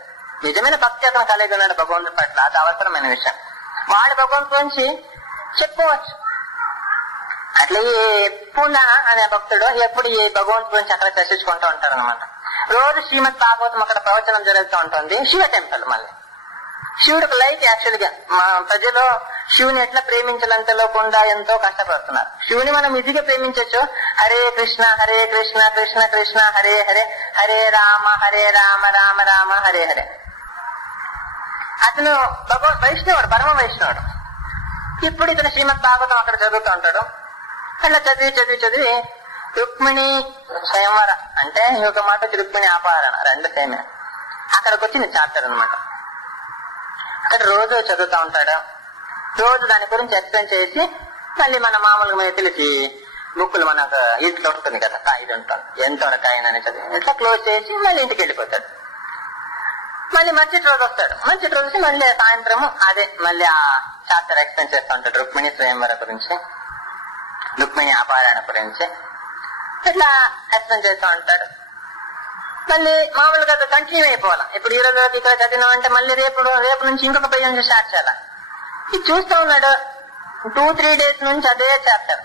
నిజమైన భక్తి అతను కలిగి ఉన్నాడు భగవంతుడి పట్ల, అది అవసరమైన విషయం. వాడు భగవంతు గురించి చెప్పుకోవచ్చు. అట్లా ఈ పూండా అనే భక్తుడు ఎప్పుడు ఈ భగవంతు గురించి అక్కడ చర్చించుకుంటూ ఉంటారు అనమాట. రోజు శ్రీమద్ భాగవతం అక్కడ ప్రవచనం జరుగుతూ ఉంటుంది. శివ టెంపుల్ మళ్ళీ శివుడికి లైట్. యాక్చువల్ గా మా ప్రజలు శివుని ఎట్లా ప్రేమించాలంతలోకుండా ఎంతో కష్టపడుతున్నారు. శివుని మనం ఇదిగా ప్రేమించవచ్చు. హరే కృష్ణ హరే కృష్ణ కృష్ణ కృష్ణ హరే హరే, హరే రామ రామ రామ హరే హరే. అతను వైష్ణవుడు, పరమ వైష్ణవుడు. ఇప్పుడు ఇతను శ్రీమద్ భాగవతం అక్కడ చదువుతూ ఉంటాడు. అట్లా చదివి రుక్మిణి స్వయంవర అంటే ఇంకొక మాట రుక్మిణి అపహరణ, రెండు సేమే. అక్కడికి వచ్చింది చాప్టర్ అనమాట. అక్కడ రోజు చదువుతా ఉంటాడు. రోజు దాని గురించి ఎక్స్ప్లెయిన్ చేసి మళ్ళీ మన మామూలుగా మీద తెలిసి బుక్కులు మనకు ఇంట్లో వస్తుంది కదా, ఇది ఉంటుంది ఎంతవరకు అయిందని చదివి ఇట్లా క్లోజ్ చేసి మళ్ళీ ఇంటికి వెళ్ళిపోతాడు. మళ్ళీ మరుసటి రోజు వస్తాడు. మరుసటి రోజు మళ్ళీ సాయంత్రం అదే మళ్ళీ ఆ చాప్టర్ ఎక్స్ప్లెయిన్ చేస్తూ ఉంటాడు. రుక్మిణి స్వయంవర గురించి, రుక్మిణి అపహరణ గురించి ఇట్లా ఎక్స్ప్లెయిన్ చేస్తూ ఉంటాడు. మళ్ళీ మామూలుగా కంటిన్యూ అయిపోవాలి. ఇప్పుడు ఈ రోజు ఇక్కడ చదివినామంటే మళ్ళీ రేపు నుంచి ఇంకొక పేజ్ నుంచి స్టార్ట్ చేయాలి. ఇది చూస్తూ ఉన్నాడు. 2-3 days నుంచి అదే చాప్టర్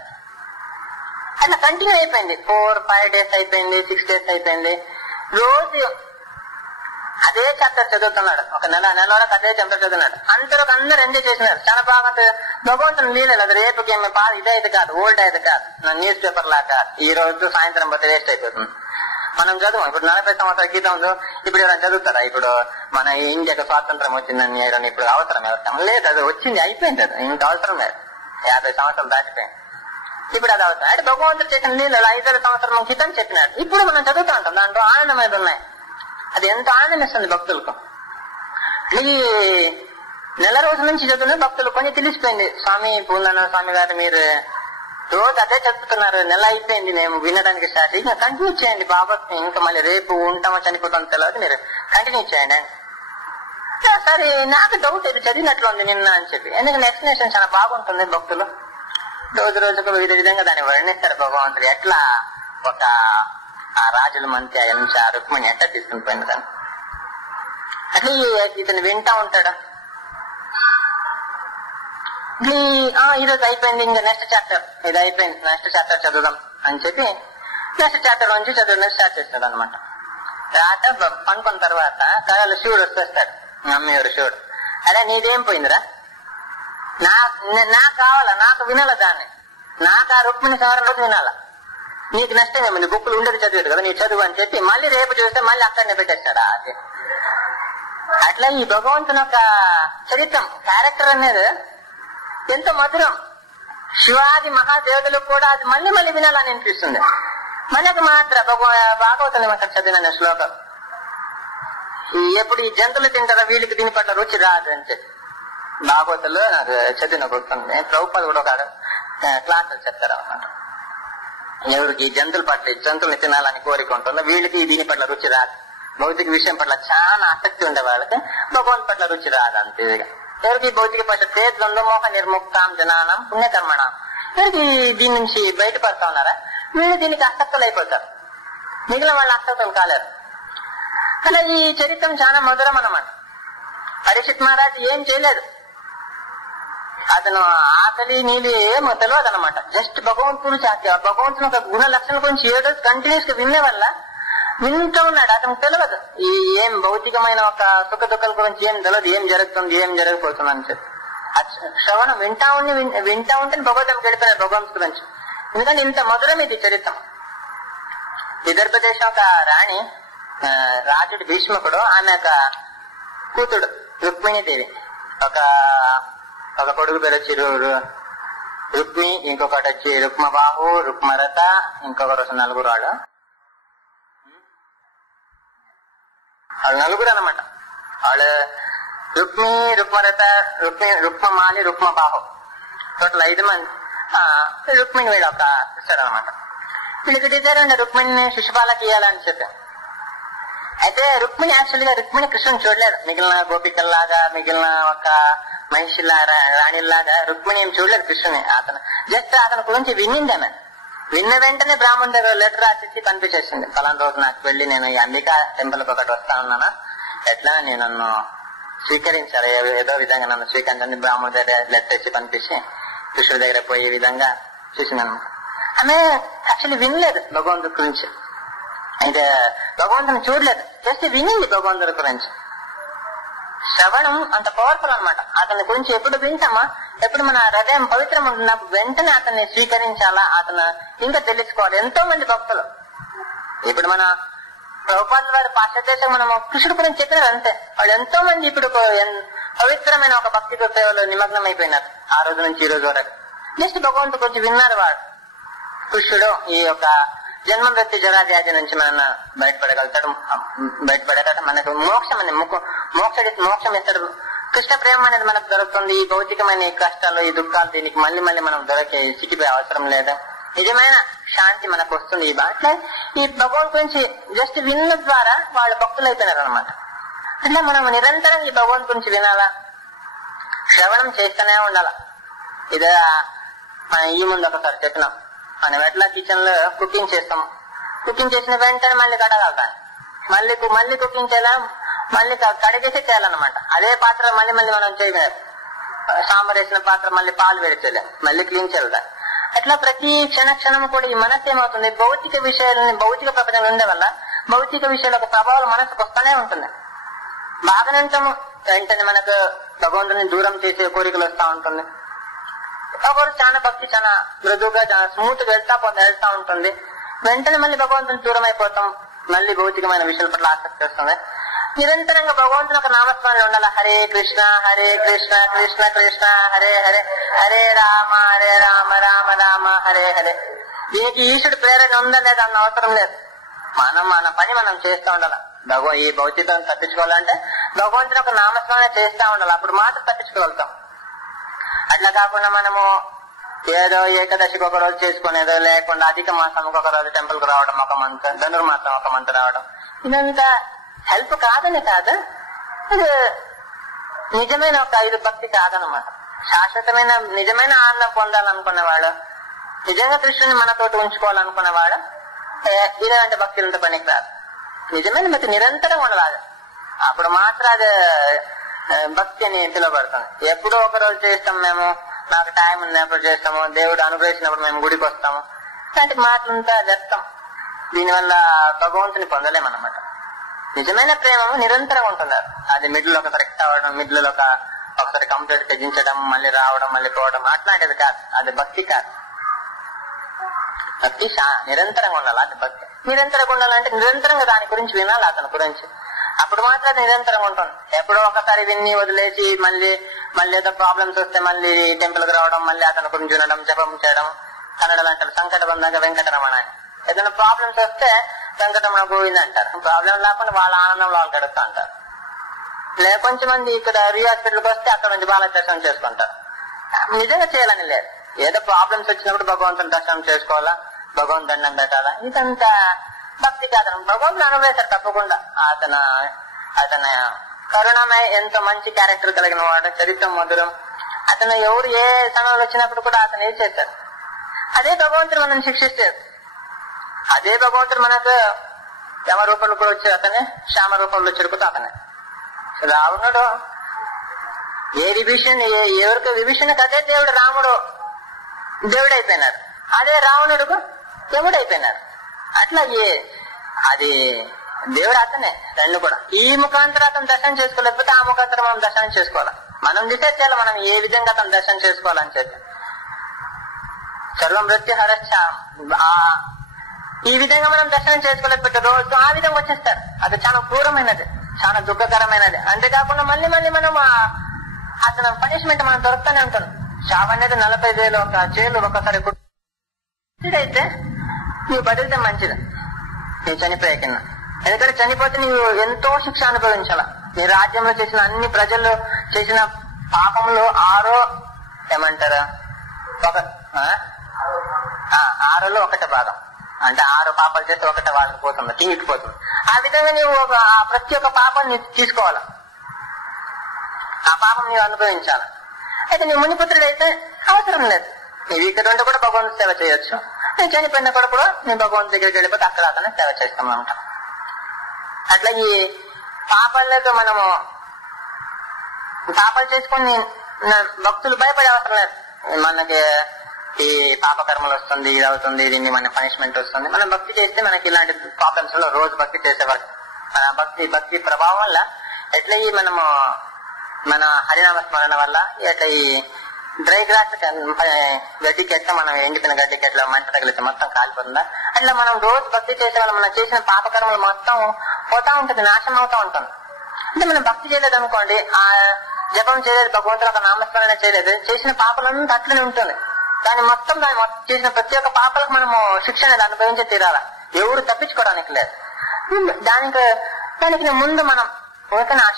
అట్లా కంటిన్యూ అయిపోయింది. 4-5 days అయిపోయింది, 6 days అయిపోయింది. రోజు అదే చాప్టర్ చదువుతున్నాడు. ఒక నెల వరకు అదే చాప్టర్ చదువుతున్నాడు. అందరూ ఎంజాయ్ చేసినారు. చాలా బాగా భగవంతుని లీలలు. అది రేపు ఇదే కాదు, ఓల్డ్ అయితే కాదు, న్యూస్ పేపర్ లా కాదు. ఈ రోజు సాయంత్రం పోతే వేస్ట్ అయిపోతుంది. మనం చదువు ఇప్పుడు 40 సంవత్సరాల క్రితం ఇప్పుడు ఎవరైనా చదువుతారా? ఇప్పుడు మన ఇండియాకు స్వాతంత్రం వచ్చిందని ఇప్పుడు అవసరం ఎవరు లేదు. అది వచ్చింది, అయిపోయింది. అది ఇంకా అవసరం లేదు. 50 సంవత్సరాలు దాటిపోయింది. ఇప్పుడు అది అవసరం. అంటే భగవంతుడు చేసిన లీలలు 5 సంవత్సరం క్రితం చెప్పినాడు. ఇప్పుడు మనం చదువుతూ ఉంటాం. దాంట్లో ఆనందం మీద ఉన్నాయి. అది ఎంత ఆనందం ఇస్తుంది భక్తులకు. ఈ నెల రోజుల నుంచి చదివిన భక్తులు కొంచెం తెలిసిపోయింది. స్వామి పూర్ణ స్వామి గారు మీరు రోజు అదే చెప్తున్నారు, నెల అయిపోయింది మేము వినడానికి స్టార్ట్. ఇంకా కంటిన్యూ చేయండి బాబా, ఇంకా మళ్ళీ రేపు ఉంటామో చనిపోతాం తెలియదు, మీరు కంటిన్యూ చేయండి అని. సరే నాకు డౌట్ ఇది చదివినట్లు ఉంది నిన్న అని చెప్పి. ఎందుకంటే ఎక్స్ప్లెనేషన్ చాలా బాగుంటుంది. భక్తులు రోజుకు వివిధ విధంగా దాన్ని వర్ణిస్తారు. భగవంతుడు ఎట్లా ఒక ఆ రాజుల మంత్రి ఆయన నుంచి ఆ రుక్మిణి ఎట్లా తీసుకుని పోయింది దాన్ని అట్లా ఇతను వింటా ఉంటాడు. ఈరోజు అయిపోయింది, ఇంకా నెక్స్ట్ చాప్టర్ ఇది అయిపోయింది, నెక్స్ట్ చాప్టర్ చదువుదాం అని చెప్పి నెక్స్ట్ చాప్టర్ నుంచి చదవడం స్టార్ట్ చేస్తాడు అనమాట. రాత్రి పనుకున్న తర్వాత కళలు శివుడు వచ్చేస్తాడు. అమ్మేవారు శివుడు, అదే నీదేం పోయిందిరా, నాకు కావాలా, నాకు వినాల దాన్ని, నాకు ఆ రుక్మిణి సంవరణ రోజు వినాలా, నీకు నష్టం ఏమైంది, బుక్కులు ఉండేది చదివాడు కదా నీ చదువు అని చెప్పి మళ్ళీ రేపు చూస్తే మళ్ళీ అక్కడనే పెట్టేస్తాడా. అది అట్లా ఈ భగవంతుని యొక్క చరిత్రం, క్యారెక్టర్ అనేది ఎంతో మధురం. శివాది మహాదేవతలకు కూడా అది మళ్ళీ వినాలని అనిపిస్తుంది. మనకు మాత్రం భాగవతం అక్కడ చదివిన శ్లోకం, ఎప్పుడు ఈ జంతువులు తింటారా వీళ్ళకి దీని పట్ల రుచి రాదు అని చెప్పి భాగవతంలో నాకు చదివిన గుర్తుంది. ప్రభుపాద కూడా ఒక క్లాసులు చెప్తారు అన్నమాట. ఎవరికి జంతువుల పట్ల జంతువుని తినాలని కోరిక ఉంటుందో వీళ్ళకి దీని పట్ల రుచి రాదు. భౌతిక విషయం పట్ల చాలా ఆసక్తి ఉండే వాళ్ళకి భగవంతు పట్ల రుచి రాదు అంతే. ఎవరికి భౌతిక పట్ల తేజంలో మోహ నిర్ముక్తాం జనానం పుణ్యకర్మణం, ఎవరికి దీని నుంచి బయటపడతా ఉన్నారా వీళ్ళు దీనికి ఆసక్తులు అయిపోతారు, మిగిలిన వాళ్ళు ఆసక్తులు కాలేరు. అలా ఈ చరిత్రం చాలా మధురం అన్నమాట. పరీక్షిత్ మహారాజ్ ఏం చేయలేదు, అతను ఆకలి నీళ్ళు ఏమో తెలియదు అనమాట. జస్ట్ భగవంతుడు భగవంతుని ఒక గుణ లక్షణం గురించి 7 రోజులు కంటిన్యూస్ గా వినే వల్ల వింటూ ఉన్నాడు. అతనికి తెలియదు ఈ ఏం భౌతికమైన ఒక సుఖ దుఃఖాల గురించి ఏం తెలియదు, ఏం జరుగుతుంది ఏం జరగబోతుంది అని చెప్పి. శ్రవణం వింటా ఉంటే భగవద్గీత గడిపినాడు భగవంతు గురించి. ఎందుకంటే ఇంత మధురం ఇది చరిత్రం. విదర్భదేశం ఒక రాణి, రాజుడు భీష్మకుడు, ఆమె ఒక కూతుడు రుక్మిణీదేవి. ఒక కొడుకు పేరు వచ్చి రుక్మి, ఇంకొకటి వచ్చి రుక్మబాహు, రుక్మరత, ఇంకొకరు వచ్చి 4 వాళ్ళు నలుగురు అనమాట. వాళ్ళు రుక్మి, రుక్మరత, రుక్మమాలి, రుక్మబాహు, టోటల్ 5 మంది. రుక్మిణి వీడు ఒక సిస్టర్ అనమాట. వీళ్ళకి డిజైర్ ఉండే రుక్మిణిని శిశుపాలకి ఇయ్యాలని చెప్పి. అయితే రుక్మిణి యాక్చువల్గా రుక్మిణి కృష్ణుని చూడలేదు. మిగిలిన గోపికల్లాగా మిగిలిన ఒక మహిషిలా రాణిలాగా రుక్మిణి ఏం చూడలేదు కృష్ణుని. జస్ట్ అతని గురించి వినింది. ఆమె విన్న వెంటనే బ్రాహ్మణుడి దగ్గర లెటర్ రాసిచ్చి పంపించేసింది. ఫలానా రోజు నాకు వెళ్ళి నేను ఈ అంబికా టెంపుల్ కి ఒకటి వస్తానున్నానా, ఎట్లా నేను నన్ను స్వీకరించారు, ఏదో విధంగా నన్ను స్వీకరించండి. బ్రాహ్మణుడి దగ్గర లెటర్ ఇచ్చి పంపించి కృష్ణుడి దగ్గర పోయే విధంగా చూసిందన్నమాట. ఆమె యాక్చువల్లీ వినలేదు భగవంతుడి గురించి, అయితే భగవంతుని చూడలేదు, జస్ట్ వినింది భగవంతుడి గురించి. శ్రవణం అంత పవర్ఫుల్ అనమాట. అతని గురించి ఎప్పుడు వింటామా, ఎప్పుడు మన హృదయం పవిత్రం ఉంటున్నప్పుడు వెంటనే అతన్ని స్వీకరించాలా, అతను ఇంకా తెలుసుకోవాలి. ఎంతో మంది భక్తులు ఇప్పుడు మన ప్రభుపాదుల వారి పాశ్చాత్య మనం కృష్ణుడి గురించి చెప్పినారు అంతే. వాళ్ళు ఎంతో మంది ఇప్పుడు పవిత్రమైన ఒక భక్తి సేవలో నిమగ్నం అయిపోయినారు. ఆ రోజు నుంచి ఈ రోజు వరకు జస్ట్ భగవంతుడు గురించి విన్నారు. వాడు కృష్ణుడు ఈ యొక్క జన్మ మృత్యు జరావ్యాధి నుంచి మనం బయటపడగలుగుతాడు. మనకు మోక్షం అని మోక్షం ఇస్తాడు కృష్ణ ప్రేమ అనేది మనకు దొరుకుతుంది. ఈ భౌతికమైన ఈ కష్టాలు, ఈ దుఃఖాలు, దీనికి మళ్ళీ మనం దొరికే సిక్కిపోయే అవసరం లేదు. నిజమైన శాంతి మనకు వస్తుంది. ఈ బాట్ల ఈ భగవంతు గురించి జస్ట్ విన్న ద్వారా వాళ్ళు భక్తులు అయిపోయినారు అనమాట. అట్లా మనం నిరంతరం ఈ భగవంతు గురించి వినాలా, శ్రవణం చేస్తూనే ఉండాలా. ఇదే మనం ఈ ముందు ఒకసారి చెప్పినాం, మనం ఎట్లా కిచెన్ లో కుకింగ్ చేస్తాం, కుకింగ్ చేసిన వెంటనే మళ్ళీ కడగలుగుతాం, మళ్ళీ కుకింగ్ చేయాలా, మళ్ళీ కడిగేసి చేయాలన్నమాట. అదే పాత్ర మళ్ళీ మనం చేయలేదు. సాంబార్ వేసిన పాత్ర మళ్ళీ పాలు వేడి చేయలేం, మళ్ళీ క్లీన్ చేయాలి. అట్లా ప్రతి క్షణం కూడా ఈ మనసు ఏమవుతుంది, భౌతిక విషయాలని, భౌతిక ప్రపంచం ఉండే వల్ల భౌతిక విషయాల ఒక ప్రభావం మనసుకు వస్తూనే ఉంటుంది. బాగానే ఉంటాము, వెంటనే మనకు భగవంతుని దూరం చేసే కోరికలు వస్తూ ఉంటుంది. ఒకరు చాలా భక్తి చాలా మృదువుగా చాలా స్మూత్ గా వెళ్తా ఉంటుంది. వెంటనే మళ్ళీ భగవంతుని దూరం అయిపోతాం, మళ్ళీ భౌతికమైన విషయాల పట్ల ఆసక్తి వస్తుంది. నిరంతరంగా భగవంతుని ఒక నామస్మరణ ఉండాలి. హరే కృష్ణ కృష్ణ కృష్ణ హరే హరే, హరే రామ రామ రామ హరే హరే. దీనికి ఈశ్వరుడు ప్రేరణ ఉందా లేదా అన్న అవసరం లేదు. మన పని మనం చేస్తూ ఉండాలి. ఈ భౌతికం తప్పించుకోవాలంటే భగవంతుని ఒక నామస్మరణ చేస్తూ ఉండాలి, అప్పుడు మాత్రం తప్పించుకోగలుగుతాం. అట్లా కాకుండా మనము ఏదో ఏకాదశికి ఒక రోజు చేసుకునేదో, లేకుండా అధిక మాసం ఒక రోజు టెంపుల్ కు రావడం, ఒక మంత్ ధనుర్మాసం ఒక మంత్ రావడం, ఇదంతా హెల్ప్ కాదని కాదు. ఇది నిజమైన ఒక ఇది భక్తి కాదనమాట. శాశ్వతమైన నిజమైన ఆనందం పొందాలనుకునేవాడు, నిజంగా కృష్ణుని మనతోటి ఉంచుకోవాలనుకునేవాడు ఇలాంటి భక్తులంతా పనికి రాదు. నిజమైన భక్తి నిరంతరం ఉండరాదు, అప్పుడు మాత్రం అది భక్తి అని పిలువబడుతుంది. ఎప్పుడో ఒక రోజు చేస్తాం మేము, నాకు టైం ఉన్నప్పుడు చేస్తాము, దేవుడు అనుగ్రహించినప్పుడు మేము గుడికి వస్తాము, ఇలాంటి మాటలంతా వ్యర్థం. దీనివల్ల భగవంతుని పొందలేమన్నమాట. నిజమైన ప్రేమ నిరంతరం ఉంటున్నారు. అది మిడిల్ ఒకసారి అవ్వడం, మిడిల్ ఒకసారి కంప్లీట్ త్యజించడం, మళ్ళీ రావడం, మళ్ళీ పోవడం, అట్లాంటిది కాదు. అది భక్తి కాదు. భక్తి నిరంతరంగా ఉండాలి. అది భక్తి నిరంతరంగా ఉండాలంటే నిరంతరంగా దాని గురించి వినాలి, అతని గురించి. అప్పుడు మాత్రం అది నిరంతరంగా ఉంటుంది. ఎప్పుడో ఒకసారి విన్ని వదిలేసి మళ్ళీ ఏదో ప్రాబ్లమ్స్ వస్తే మళ్ళీ టెంపుల్ కి రావడం, మళ్ళీ అతని గురించి వినడం, జపం చేయడం. కన్నడలో అంటారు సంకట బంధాక వెంకటరమణ అని. ఏదైనా ప్రాబ్లమ్స్ వస్తే వెంకటరమణ గోవింద్ అంటారు. ప్రాబ్లం లేకుండా వాళ్ళ ఆనందంలో వాళ్ళు గడుపుతా అంటారు. కొంచెం మంది ఇక్కడ రీ హాస్పిటల్కి వస్తే అక్కడ నుంచి బాల దర్శనం చేసుకుంటారు. నిజంగా చేయాలని లేదు. ఏదో ప్రాబ్లమ్స్ వచ్చినప్పుడు భగవంతుని దర్శనం చేసుకోవాలా, భగవంతు దండం పెట్టాలా, ఇదంతా భక్తి కాదు. భగవంతుని అనుభవిస్తారు తప్పకుండా. అతను కరుణమయ, ఎంతో మంచి క్యారెక్టర్ కలిగిన వాడు, చరిత్ర మధురం. అతను ఎవరు ఏ సమయంలో వచ్చినప్పుడు కూడా అతను ఏం చేశారు, అదే భగవంతుడు మనం శిక్షిస్తారు. అదే భగవంతుడు మనకు యమ రూపంలో కూడా వచ్చారు, అతనే శ్యామ రూపంలో చెరుకుతా అతనే. రావణుడు ఏ విభీషణ్, ఎవరికి విభీషణకి అదే దేవుడు రాముడు దేవుడు అయిపోయినారు, అదే రావణుడుకు దేవుడు అయిపోయినారు. అట్లా అది దేవుడు అతనే. రెండు కూడా ఈ ముఖాంతరం అతను దర్శనం చేసుకోలేకపోతే ఆ ముఖాంతరం మనం దర్శనం చేసుకోవాలి. మనం డిసైడ్ చేయాలి మనం ఏ విధంగా అతను దర్శనం చేసుకోవాలని చెప్పి. సర్వం మృత్యు హరశ్చ, ఈ విధంగా మనం దర్శనం చేసుకోలేకపోతే రోజు ఆ విధంగా వచ్చేస్తారు. అది చాలా క్రూరమైనది, చాలా దుఃఖకరమైనది. అంతేకాకుండా మళ్ళీ మనం అతను పనిష్మెంట్ మనం దొరుకుతూనే ఉంటాం. చావు అనేది 40,000 ఒక జైలు ఒకసారి అయితే నువ్వు బతికితే మంచిది, నువ్వు చనిపోయే కింద. ఎందుకంటే చనిపోతే నీవు ఎంతో శిక్ష అనుభవించాల. నీ రాజ్యంలో చేసిన అన్ని ప్రజలు చేసిన పాపంలో 6 భాగం, అంటే 6 పాపాలు చేస్తే 1 వాళ్ళకి పోతుంది, కిందికి పోతుంది. ఆ విధంగా నీవు ప్రతి ఒక్క పాపాన్ని తీసుకోవాలి, ఆ పాపం నీవు అనుభవించాలి. అయితే నీ మునిపుత్రుడు అయితే అవసరం లేదు, నీవు ఇక్కడ ఉంటే కూడా భగవంతు సేవ చేయొచ్చు. నేను చనిపోయిన కూడా నేను భగవంతు దగ్గరికి వెళ్ళిపోతే అక్కడ అతనే సేవ చేస్తామంట. అట్లా ఈ పాపాలతో మనము పాపాలు చేసుకుని భక్తులు భయపడే అవసరం లేదు. మనకి ఈ పాపకర్మలు వస్తుంది, ఇది అవుతుంది, దీన్ని మన పనిష్మెంట్ వస్తుంది. మనం భక్తి చేస్తే మనకి ఇలాంటి ప్రాబ్లమ్స్ లో రోజు భక్తి చేసేవాళ్ళు. మన భక్తి ప్రభావం వల్ల ఎట్లా ఈ మనము మన హరినామ స్మరణ వల్ల ఎట్లా ఈ డ్రై గ్రాస్ గడ్డికి ఎట్లా మనం ఎండిపోయిన గడ్డికి ఎట్లా మంట తగిలితే మొత్తం కాలిపోతుందా, అట్లా మనం రోజు భక్తి చేసే వల్ల మనం చేసిన పాపకర్మలు మొత్తం పోతా ఉంటుంది, నాశనం అవుతా ఉంటుంది. అంటే మనం భక్తి చేయలేదు అనుకోండి, ఆ జపం చేయలేదు, భగవంతుడు ఒక నామస్మరణ చేయలేదు, చేసిన పాపలంతా అట్లనే ఉంటుంది. దాని మొత్తం చేసిన ప్రతి ఒక్క పాపలకు మనము శిక్షణ అనుభవించే తీరాల, ఎవరు తప్పించుకోవడానికి లేదు. దానికి ముందు మనం ఊరికనే ఆ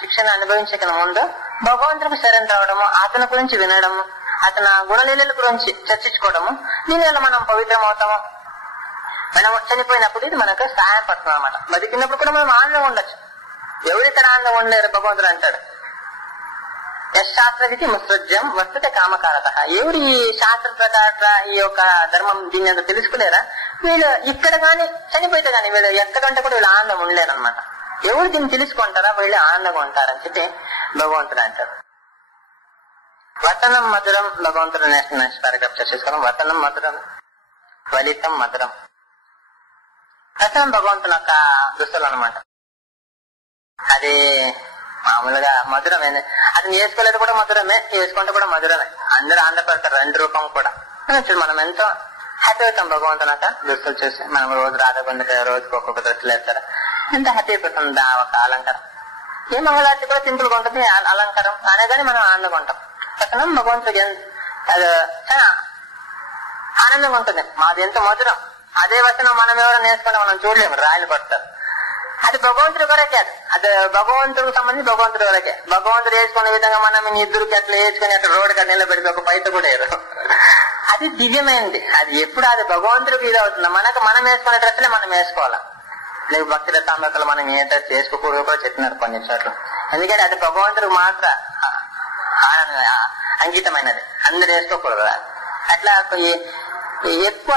శిక్షను అనుభవించే కన్నా ముందు భగవంతుడికి శరణ్ రావడము, అతని గురించి వినడము, అతని గుణలీలల గురించి చర్చించుకోవడము, దీనివల్ల మనం పవిత్రం అవుతాము. మనం చనిపోయినప్పుడు ఇది మనకు సహాయం పడుతుంది అనమాట. బతికినప్పుడు కూడా మనం ఆనందంగా ఉండొచ్చు. ఎవరిక్కడ ఆనందంగా ఉండలేరు భగవంతుడు అంటాడు, యశాస్త్రవిధి ముసృజ్యం వస్తుతే కామకారత. ఎవరు ఈ శాస్త్ర ప్రకార ఈ యొక్క ధర్మం దీన్ని అంతా తెలుసుకోలేరా, వీళ్ళు ఇక్కడ గాని చనిపోతే గాని వీళ్ళు ఎక్కడ ఉంటే కూడా వీళ్ళు ఆనందం ఉండలేరు అనమాట. ఎవరు దీన్ని తెలుసుకుంటారా వీళ్ళు ఆనందంగా ఉంటారని చెప్పి భగవంతుడు అంటారు. వతనం మధురం, భగవంతుడు నెక్స్ట్ పారాగ్రాఫ్ చర్చిస్తున్నాం. వతనం మధురం, ఫలితం మధురం. వతనం భగవంతుని యొక్క దుస్తులు అనమాట. అది మామూలుగా మధురమే. అది వేసుకోలేదు కూడా మధురమే, వేసుకుంటే కూడా మధురమే. అందరూ ఆనందపడతారు రెండు రూపం కూడా. మనం ఎంతో హ్యాపీ అవుతాం భగవంతుని యొక్క దుస్తులు చూసి. మనం రోజు రాధగుండగా రోజుకి ఒక్కొక్క డ్రెస్సులు వేస్తారా, ఎంత హ్యాపీ అయిపోతుంది ఆ ఒక అలంకారం. ఏ మంగళారతి కూడా సింపుల్ గా ఉంటుంది అలంకారం అనగానే మనం ఆనందంగా ఉంటాం. వతనం భగవంతుడికి అది చాలా ఆనందంగా ఉంటుంది. మాది ఎంత మధురం. అదే వచనం మనం ఎవరో నేర్చుకుంటే మనం చూడలేము, రాయలు పడతారు. అది భగవంతుడి వరకే, అది భగవంతుడికి సంబంధించి భగవంతుడి వరకే. భగవంతుడు వేసుకునే విధంగా మనం ఇద్దరికి అట్లా వేసుకుని అట్లా రోడ్డు కట్ట నిలబెడితే ఒక పైత కూడా వేరు. అది దివ్యమైనది. అది ఎప్పుడు అది భగవంతుడికి ఇది అవుతుంది. మనకు మనం వేసుకునే డ్రెస్లే మనం వేసుకోవాలా. లేక భక్తుల సాంబకులు మనం ఏ డ్రెస్ వేసుకోకూడదు కూడా చెప్పినారు కొన్ని చోట్ల. ఎందుకంటే అది భగవంతుడికి మాత్రం అంకితమైనది, అందరు వేసుకోకూడదు. అట్లా ఎక్కువ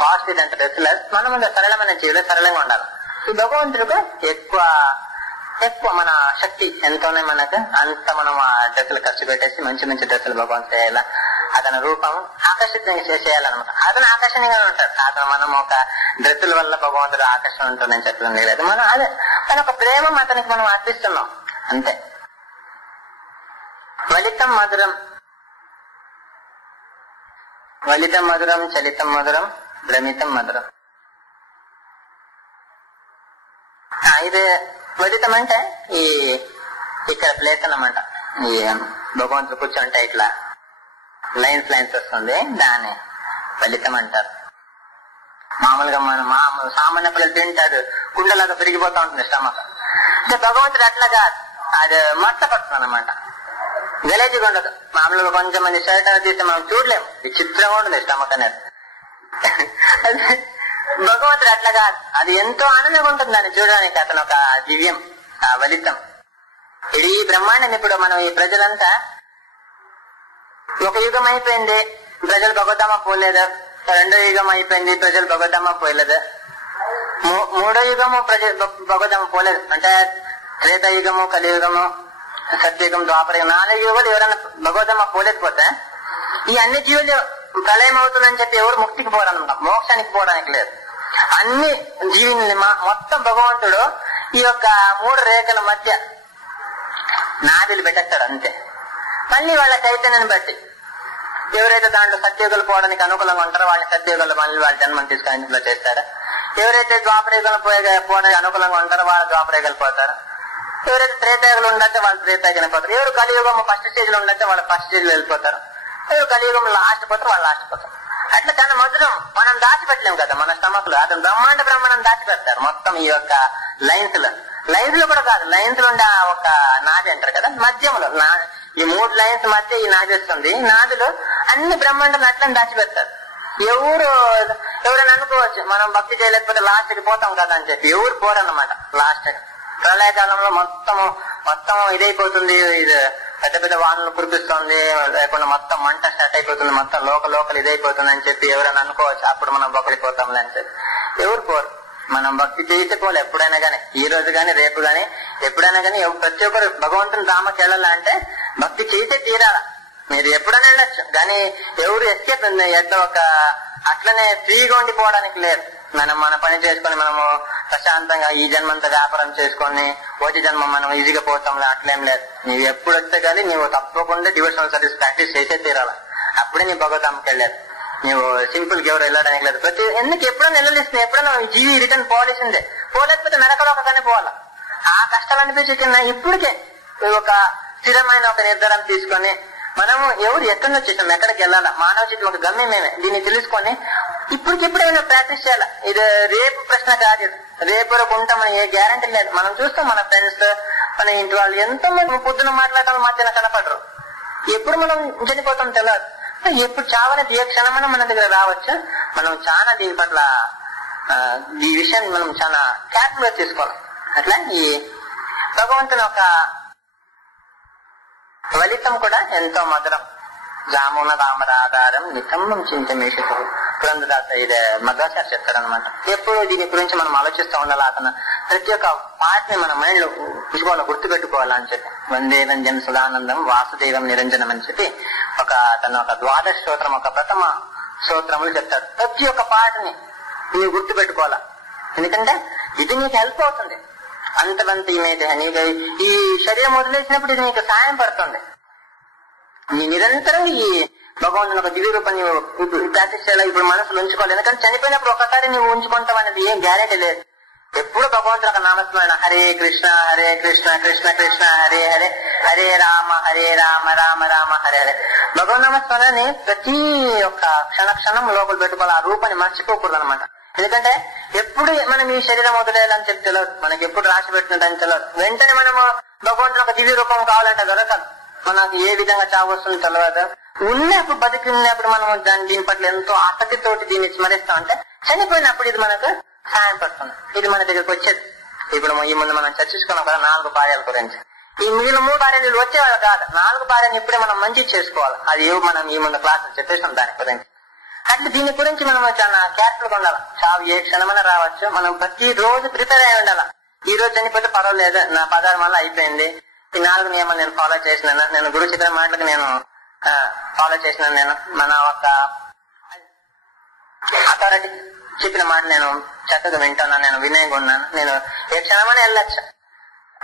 కాస్ట్ ఇదంటే డ్రెస్సులు మనం సరళమైన జీవితం సరళంగా ఉండాలి. ఈ భగవంతుడికి ఎక్కువ మన శక్తి ఎంతోనే మనకు అంత మనం ఆ డ్రెస్సులు ఖర్చు పెట్టేసి మంచి మంచి డ్రెస్సులు భగవంతుడు చేయాలా. అతని రూపం ఆకర్షితంగా చేసేయాలన్నమాట. అతను ఆకర్షణీయంగా ఉంటాడు. అతను మనం ఒక డ్రెస్సుల వల్ల భగవంతుడు ఆకర్షణ ఉంటుందని చెప్పడం లేదు. మనం అదే మన ఒక ప్రేమ అతనికి మనం అర్పిస్తున్నాం అంతే. ఫలితం మధురం, ఫలితం మధురం, చలితం మధురం, భ్రమితం మధురం. ఇది ఫలితం అంటే ఈ ఇక్కడ ప్లేస్ అన్నమాట. ఈ భగవంతుడు కూర్చుంటే ఇట్లా లైన్స్ వస్తుంది, దాన్ని ఫలితం అంటారు. మామూలుగా మనం సామాన్య పిల్లలు తింటారు, కుండలాగా పెరిగిపోతా ఉంటుంది స్టమక్. అంటే భగవంతుడు అట్లా కాదు, అది మట్ట పడుతుంది అనమాట. గలేజీగా ఉండదు. మామూలుగా కొంచెం మంది షర్ట్ అనేది తీస్తే మనం చూడలేము, విచిత్రంగా ఉంటుంది స్టమక్ అనేది. భగవంతుడు అట్లా కాదు, అది ఎంతో ఆనందంగా ఉంటుంది దాన్ని చూడడానికి. అతను ఒక దివ్యం, ఆ ఫలితం. ఇది ఈ బ్రహ్మాండం ఇప్పుడు మనం ఈ ప్రజలంతా ఒక యుగం అయిపోయింది, ప్రజలు భగవద్ధామ పోలేదు. రెండో యుగం అయిపోయింది, ప్రజలు భగవద్ధామ పోయలేదు. మూడో యుగము ప్రజలు భగవద్ధామ పోలేదు. అంటే త్రేతాయుగము, కలియుగము, సత్యయుగం, ద్వాపరయుగం, 4 యుగాలు ఎవరైనా భగవద్ధామ పోలేకపోతే ఈ అన్ని జీవులు ప్రళయం అవుతుందని చెప్పి ఎవరు ముక్తికి పోరనమాట, మోక్షానికి పోవడానికి లేదు. అన్ని జీవుల్ని మొత్తం భగవంతుడు ఈ యొక్క 3 రేఖల మధ్య నాదిలు పెట్టేస్తాడు అంతే. మళ్ళీ వాళ్ళ చైతన్యాన్ని బట్టి ఎవరైతే దాంట్లో సత్యయుగాలు పోవడానికి అనుకూలంగా ఉంటారో వాళ్ళని సత్యయుగాలు మళ్ళీ వాళ్ళ జన్మం తీసుకొని ఇంట్లో చేస్తారా. ఎవరైతే ద్వాపరయుగాలు పోవడానికి అనుకూలంగా ఉంటారో వాళ్ళ ద్వాపరయుగాలు పోతారు. ఎవరైతే త్రేతాయుగాలు ఉండొచ్చే వాళ్ళు త్రేతాయుగాలు పోతారు. ఎవరు కలియుగం ఫస్ట్ స్టేజ్ లో ఉండొచ్చే వాళ్ళు ఫస్ట్ స్టేజ్ లో వెళ్ళిపోతారు. ఎవరు కలియుగం లాస్ట్ పోతారు వాళ్ళు లాస్ట్ పోతారు. అట్లా చాలా మధురం మనం దాచిపెట్టలేము కదా మన స్టమక్ లో. అతను బ్రహ్మాండం దాచిపెడతారు మొత్తం ఈ యొక్క లైన్స్ లో కూడా కాదు, లైన్స్ లో ఉండే ఒక నాది అంటారు కదా, మధ్యంలో ఈ 3 లైన్స్ మధ్య ఈ నాది వస్తుంది. నాదిలో అన్ని బ్రహ్మాండం అట్లని దాచిపెడతారు. ఎవరైనా అనుకోవచ్చు మనం భక్తి చేయలేకపోతే లాస్ట్ కి పోతాం కదా అని చెప్పి. ఎవరు పోరన్నమాట. లాస్ట్ ప్రళయకాలంలో మొత్తం ఇదైపోతుంది, ఇది పెద్ద పెద్ద వానలు కురిపిస్తుంది, లేకుండా మొత్తం మంట స్టార్ట్ అయిపోతుంది, మొత్తం లోకల్ ఇదైపోతుంది అని చెప్పి ఎవరైనా అనుకోవచ్చు. అప్పుడు మనం బొక్కడిపోతాంలే అని చెప్పి ఎవరు పోరు. మనం భక్తి చేస్తే పోలే. ఎప్పుడైనా గానీ, ఈ రోజు గానీ రేపు గానీ ఎప్పుడైనా గానీ ప్రతి ఒక్కరు భగవంతుని ధామకి వెళ్ళాలంటే భక్తి చేస్తే తీరాల. మీరు ఎప్పుడైనా వెళ్ళొచ్చు కానీ ఎవరు ఎస్కేప్ ఎట్లా ఒక అట్లనే ఫ్రీగా ఉండిపోవడానికి లేదు. మన పని చేసుకుని మనము ప్రశాంతంగా ఈ జన్మంతా వ్యాపారం చేసుకొని వచ్చే జన్మ మనం ఈజీగా పోతాంలే అట్లేం లేదు. నీవు ఎప్పుడు వస్తే కానీ నీవు తప్పకుండా డివోషనల్ సర్వీస్ ప్రాక్టీస్ చేసే తీరాల. అప్పుడే నీ భగవద్ధామకి వెళ్ళాలి. నువ్వు సింపుల్ గా ఎవరు వెళ్ళడానికి లేదు. ఎందుకు ఎప్పుడైనా వెళ్ళలేస్తుంది, ఎప్పుడైనా జీవి రిటర్న్ పోవాల్సిందే. పోలేకపోతే నరకలోకనే పోవాలా. ఆ కష్టాలు అనిపించిన ఇప్పటికే ఒక స్థిరమైన ఒక నిర్ధారణ తీసుకొని మనము ఎవరు ఎక్కడి నుంచి వచ్చాం, ఎక్కడికి వెళ్ళాలా, మానవ జీవితం ఒక గమ్యం మేమే దీన్ని తెలుసుకొని ఇప్పటికిప్పుడైనా ప్రాక్టీస్ చేయాలా. ఇది రేపు ప్రశ్న కాదు. రేపు రేపు ఉంటామని ఏ గ్యారంటీ లేదు. మనం చూస్తాం మన ఫ్రెండ్స్, మన ఇంటి వాళ్ళు ఎంతో మంది పొద్దున మాట్లాడటం మధ్యన కనపడరు. ఎప్పుడు మనం చనిపోతాం తెలియదు. ఎప్పుడు చావనేది ఏ క్షణమైనా మన దగ్గర రావచ్చు. మనం చాలా దీని పట్ల ఈ విషయాన్ని మనం చాలా కేర్ఫుల్ గా తీసుకోవాలి. అట్లా ఈ భగవంతుని ఒక ఫలితం కూడా ఎంతో మధురం. జామున రామరాధారం నితంబం చింతమేషు పురంధరాస ఇది మధ్వాచార్య చెప్తారనమాట. ఎప్పుడు దీని గురించి మనం ఆలోచిస్తూ ఉండాలి. అతను ప్రతి ఒక్క పాటని మన మైండ్ లో పుష్పాలు గుర్తు పెట్టుకోవాలని చెప్పి వందే రంజన్ సుధానందం వాసుదేవం నిరంజనం అని చెప్పి తను ఒక ద్వాదశ స్తోత్రం, ఒక ప్రథమ స్తోత్రములు చెప్తారు. ప్రతి ఒక్క పాటని నీవు గుర్తు పెట్టుకోవాలా. ఎందుకంటే ఇది నీకు హెల్ప్ అవుతుంది. అంతవంత నీకు ఈ శరీరం వదిలేసినప్పుడు ఇది నీకు సాయం పడుతుంది. నీ నిరంతరం ఈ భగవంతుని ఒక దివ్య రూపాన్ని ప్రాక్టీస్ చేయాలి. ఇప్పుడు మనసులో ఉంచుకోవాలి. ఎందుకంటే చనిపోయినప్పుడు ఒకసారి నువ్వు ఉంచుకుంటావు అనేది ఏం గ్యారెంటీ లేదు. ఎప్పుడు భగవంతుడు ఒక నామస్మరణ, హరే కృష్ణ కృష్ణ కృష్ణ హరే హరే, హరే రామ రామ రామ హరే హరే. భగవన్ నామస్మరణని ప్రతి ఒక్క క్షణం లోపల పెట్టుకోవాలి. ఆ రూపాన్ని మర్చిపోకూడదు అనమాట. ఎందుకంటే ఎప్పుడు మనం ఈ శరీరం వదిలేయాలని చెప్పి తెలియదు, మనకి ఎప్పుడు రాసి పెట్టినట్టు తెలియదు. వెంటనే మనము భగవంతుడు ఒక దివ్య రూపం కావాలంటే దొరకదు. మనకు ఏ విధంగా చావు వస్తుంది తెలియదు. ఉన్నప్పుడు బతికి ఉన్నప్పుడు మనం దీని పట్ల ఎంతో ఆసక్తితోటి దీన్ని స్మరిస్తాం. అంటే చనిపోయినప్పుడు ఇది మనకు సాయం పడుతుంది. ఇది మన దగ్గరకు వచ్చేది. ఇప్పుడు ఈ ముందు మనం చర్చించుకున్నాం కదా 4 భార్యల గురించి. ఈ మిగిలిన 3 భార్యలు వచ్చేవాళ్ళు కాదు. 4 భార్యలు ఇప్పుడే మనం మంచి చేసుకోవాలి. అది మనం ఈ ముందు క్లాసులు చెప్పేసాం దాని గురించి. అట్లా దీని గురించి మనం చాలా కేర్ఫుల్ గా ఉండాలి. చావు ఏ క్షణమైనా రావచ్చు. మనం ప్రతి రోజు ప్రిపేర్ అయి ఉండాలి. ఈ రోజు చనిపోతే పర్వాలేదు, నా 16 వల్ల అయిపోయింది, ఈ 4 నియమాలు నేను ఫాలో చేసినాను, నేను గురువు చెప్పిన మాటలకు నేను ఫాలో చేసినాను, నేను మన ఒక అథారిటీ చెప్పిన మాట నేను చక్కగా వింటున్నాను, నేను వినయంగా ఉన్నాను, నేను ఏ క్షణమైనా వెళ్ళచ్చు.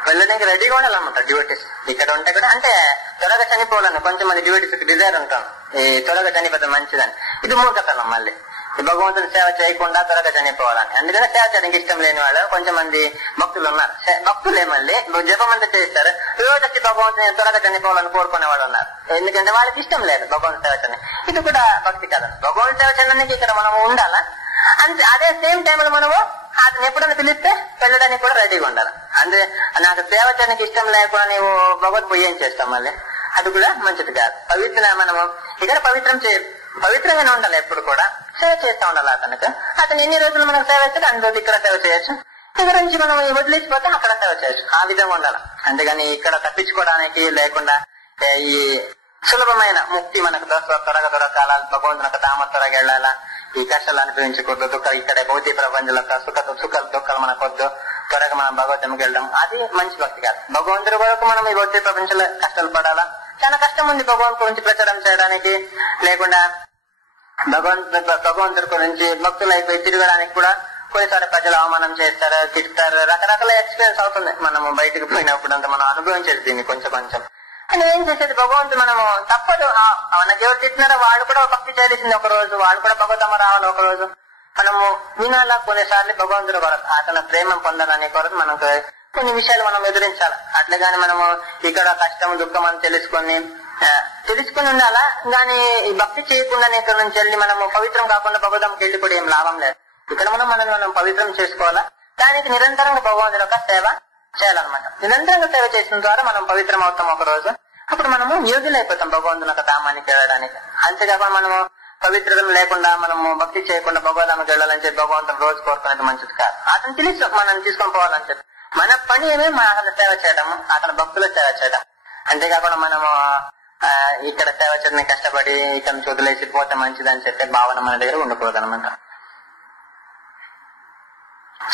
వెళ్ళడానికి రెడీగా ఉండాలన్నమాట డ్యూటీస్. ఇక్కడ ఉంటే కూడా అంటే త్వరగా చనిపోవాలని కొంచెం మంది డ్యూటీస్ డిజైర్ ఉంటాం, ఈ త్వరగా చనిపోతే మంచిదని. ఇది మూర్ఖతనం. మళ్ళీ ఈ భగవంతుని సేవ చేయకుండా త్వరగా చనిపోవాలని. అందుకనే సేవ చేయడానికి ఇష్టం లేని వాళ్ళు కొంచెం మంది భక్తులు ఉన్నారు. భక్తులే మళ్ళీ జపం అంతా చేస్తారు, రోజు వచ్చి భగవంతుని త్వరగా చనిపోవాలని కోరుకునే వాళ్ళు ఉన్నారు. ఎందుకంటే వాళ్ళకి ఇష్టం లేదు భగవంతు సేవ చేయడానికి. ఇది కూడా భక్తి కదా. భగవంతు సేవ చేయడానికి ఇక్కడ మనం ఉండాలా. అంతే అదే సేమ్ టైం లో మనము అతను ఎప్పుడైనా పిలిస్తే వెళ్ళడానికి కూడా రెడీగా ఉండాలి. అంటే నాకు సేవ చేయడానికి ఇష్టం లేకుండా నీవు భగవద్గీత ఏం చేస్తాం మళ్ళీ, అది కూడా మంచిది కాదు. మనము ఇక్కడ పవిత్రంగానే ఉండాలి. ఎప్పుడు కూడా సేవ చేస్తూ ఉండాలి. అతను ఎన్ని రోజులు మనకు సేవ చేస్తే అన్ని రోజులు ఇక్కడ సేవ చేయొచ్చు. ఇక్కడ నుంచి మనం వదిలేసిపోతే అక్కడ సేవ చేయొచ్చు. ఆ విధంగా ఉండాలి. అంతేగాని ఇక్కడ తప్పించుకోవడానికి లేకుండా ఈ సులభమైన ముక్తి మనకు త్వరగా దొరకాల, భగవంతునికి తామ త్వరగా వెళ్ళాలా, ఈ కష్టాలు అనిపించకూడదు, దుఃఖాలు ఇక్కడ భౌతిక ప్రపంచంలో సుఖాలు దుఃఖాలు మనకొద్దు, త్వరగా మనం భగవంతునికి వెళ్దాం, అది మంచి భక్తి కాదు. భగవంతుడి వరకు మనం ఈ భౌతిక ప్రపంచంలో కష్టాలు పడాలా. చాలా కష్టం ఉంది భగవంతు గురించి ప్రచారం చేయడానికి, లేకుండా భగవంతుడి గురించి భక్తులు అయిపోయి తిరగడానికి కూడా కొన్నిసార్లు ప్రజలు అవమానం చేస్తారు, తిడతారు, రకరకాల ఎక్స్పీరియన్స్ అవుతుంది. మనము బయటకు పోయినప్పుడు అంతా మనం అనుభవించేది దీన్ని కొంచెం. అని ఏం చేసేది భగవంతుడు, మనము తప్పదు. మనకి ఎవరు తిట్టినారో వాళ్ళు కూడా భక్తి చేయాల్సింది ఒక రోజు, వాళ్ళు కూడా భగవతమ్మ రావాలి ఒక రోజు. మనము వినాలా. కొన్నిసార్లు భగవంతుడు కొరకు అతను ప్రేమ పొందాలని కొరకు మనకు కొన్ని విషయాలు మనం ఎదురించాలి. అట్లగాని మనము ఇక్కడ కష్టం దుఃఖం అని తెలుసుకొని ఉండాలా. కానీ ఈ భక్తి చేయకుండా ఇక్కడ నుంచి వెళ్ళి మనము పవిత్రం కాకుండా భగవతంకి వెళ్ళి కూడా ఏం లాభం లేదు. ఇక్కడ మనం పవిత్రం చేసుకోవాలా. దానికి నిరంతరంగా భగవంతుడి యొక్క సేవ చేయాలన్నమాట. నిరంతరంగా సేవ చేసిన ద్వారా మనం పవిత్రం అవుతాం ఒక రోజు. అప్పుడు మనము యోగ్యులైపోతాం భగవంతుని యొక్క ధామానికి వెళ్ళడానికి. అంతేకాకుండా మనము పవిత్రతం లేకుండా మనము భక్తి చేయకుండా భగవద్ధామకి వెళ్ళాలని చెప్పి భగవంతుని రోజు కోరుకునేది మంచిది కాదు. అతను తెలుసు మనం తీసుకొని పోవాలని చెప్పి. మన పని ఏమే అతను సేవ చేయడము, అతను భక్తుల సేవ చేయడం. అంతేకాకుండా మనము ఇక్కడ సేవ చేయడానికి కష్టపడి ఇక్కడ నుంచి వదిలేసి పోతే మంచిది అని చెప్పే భావన మన దగ్గర ఉండకూడదు అనమాట.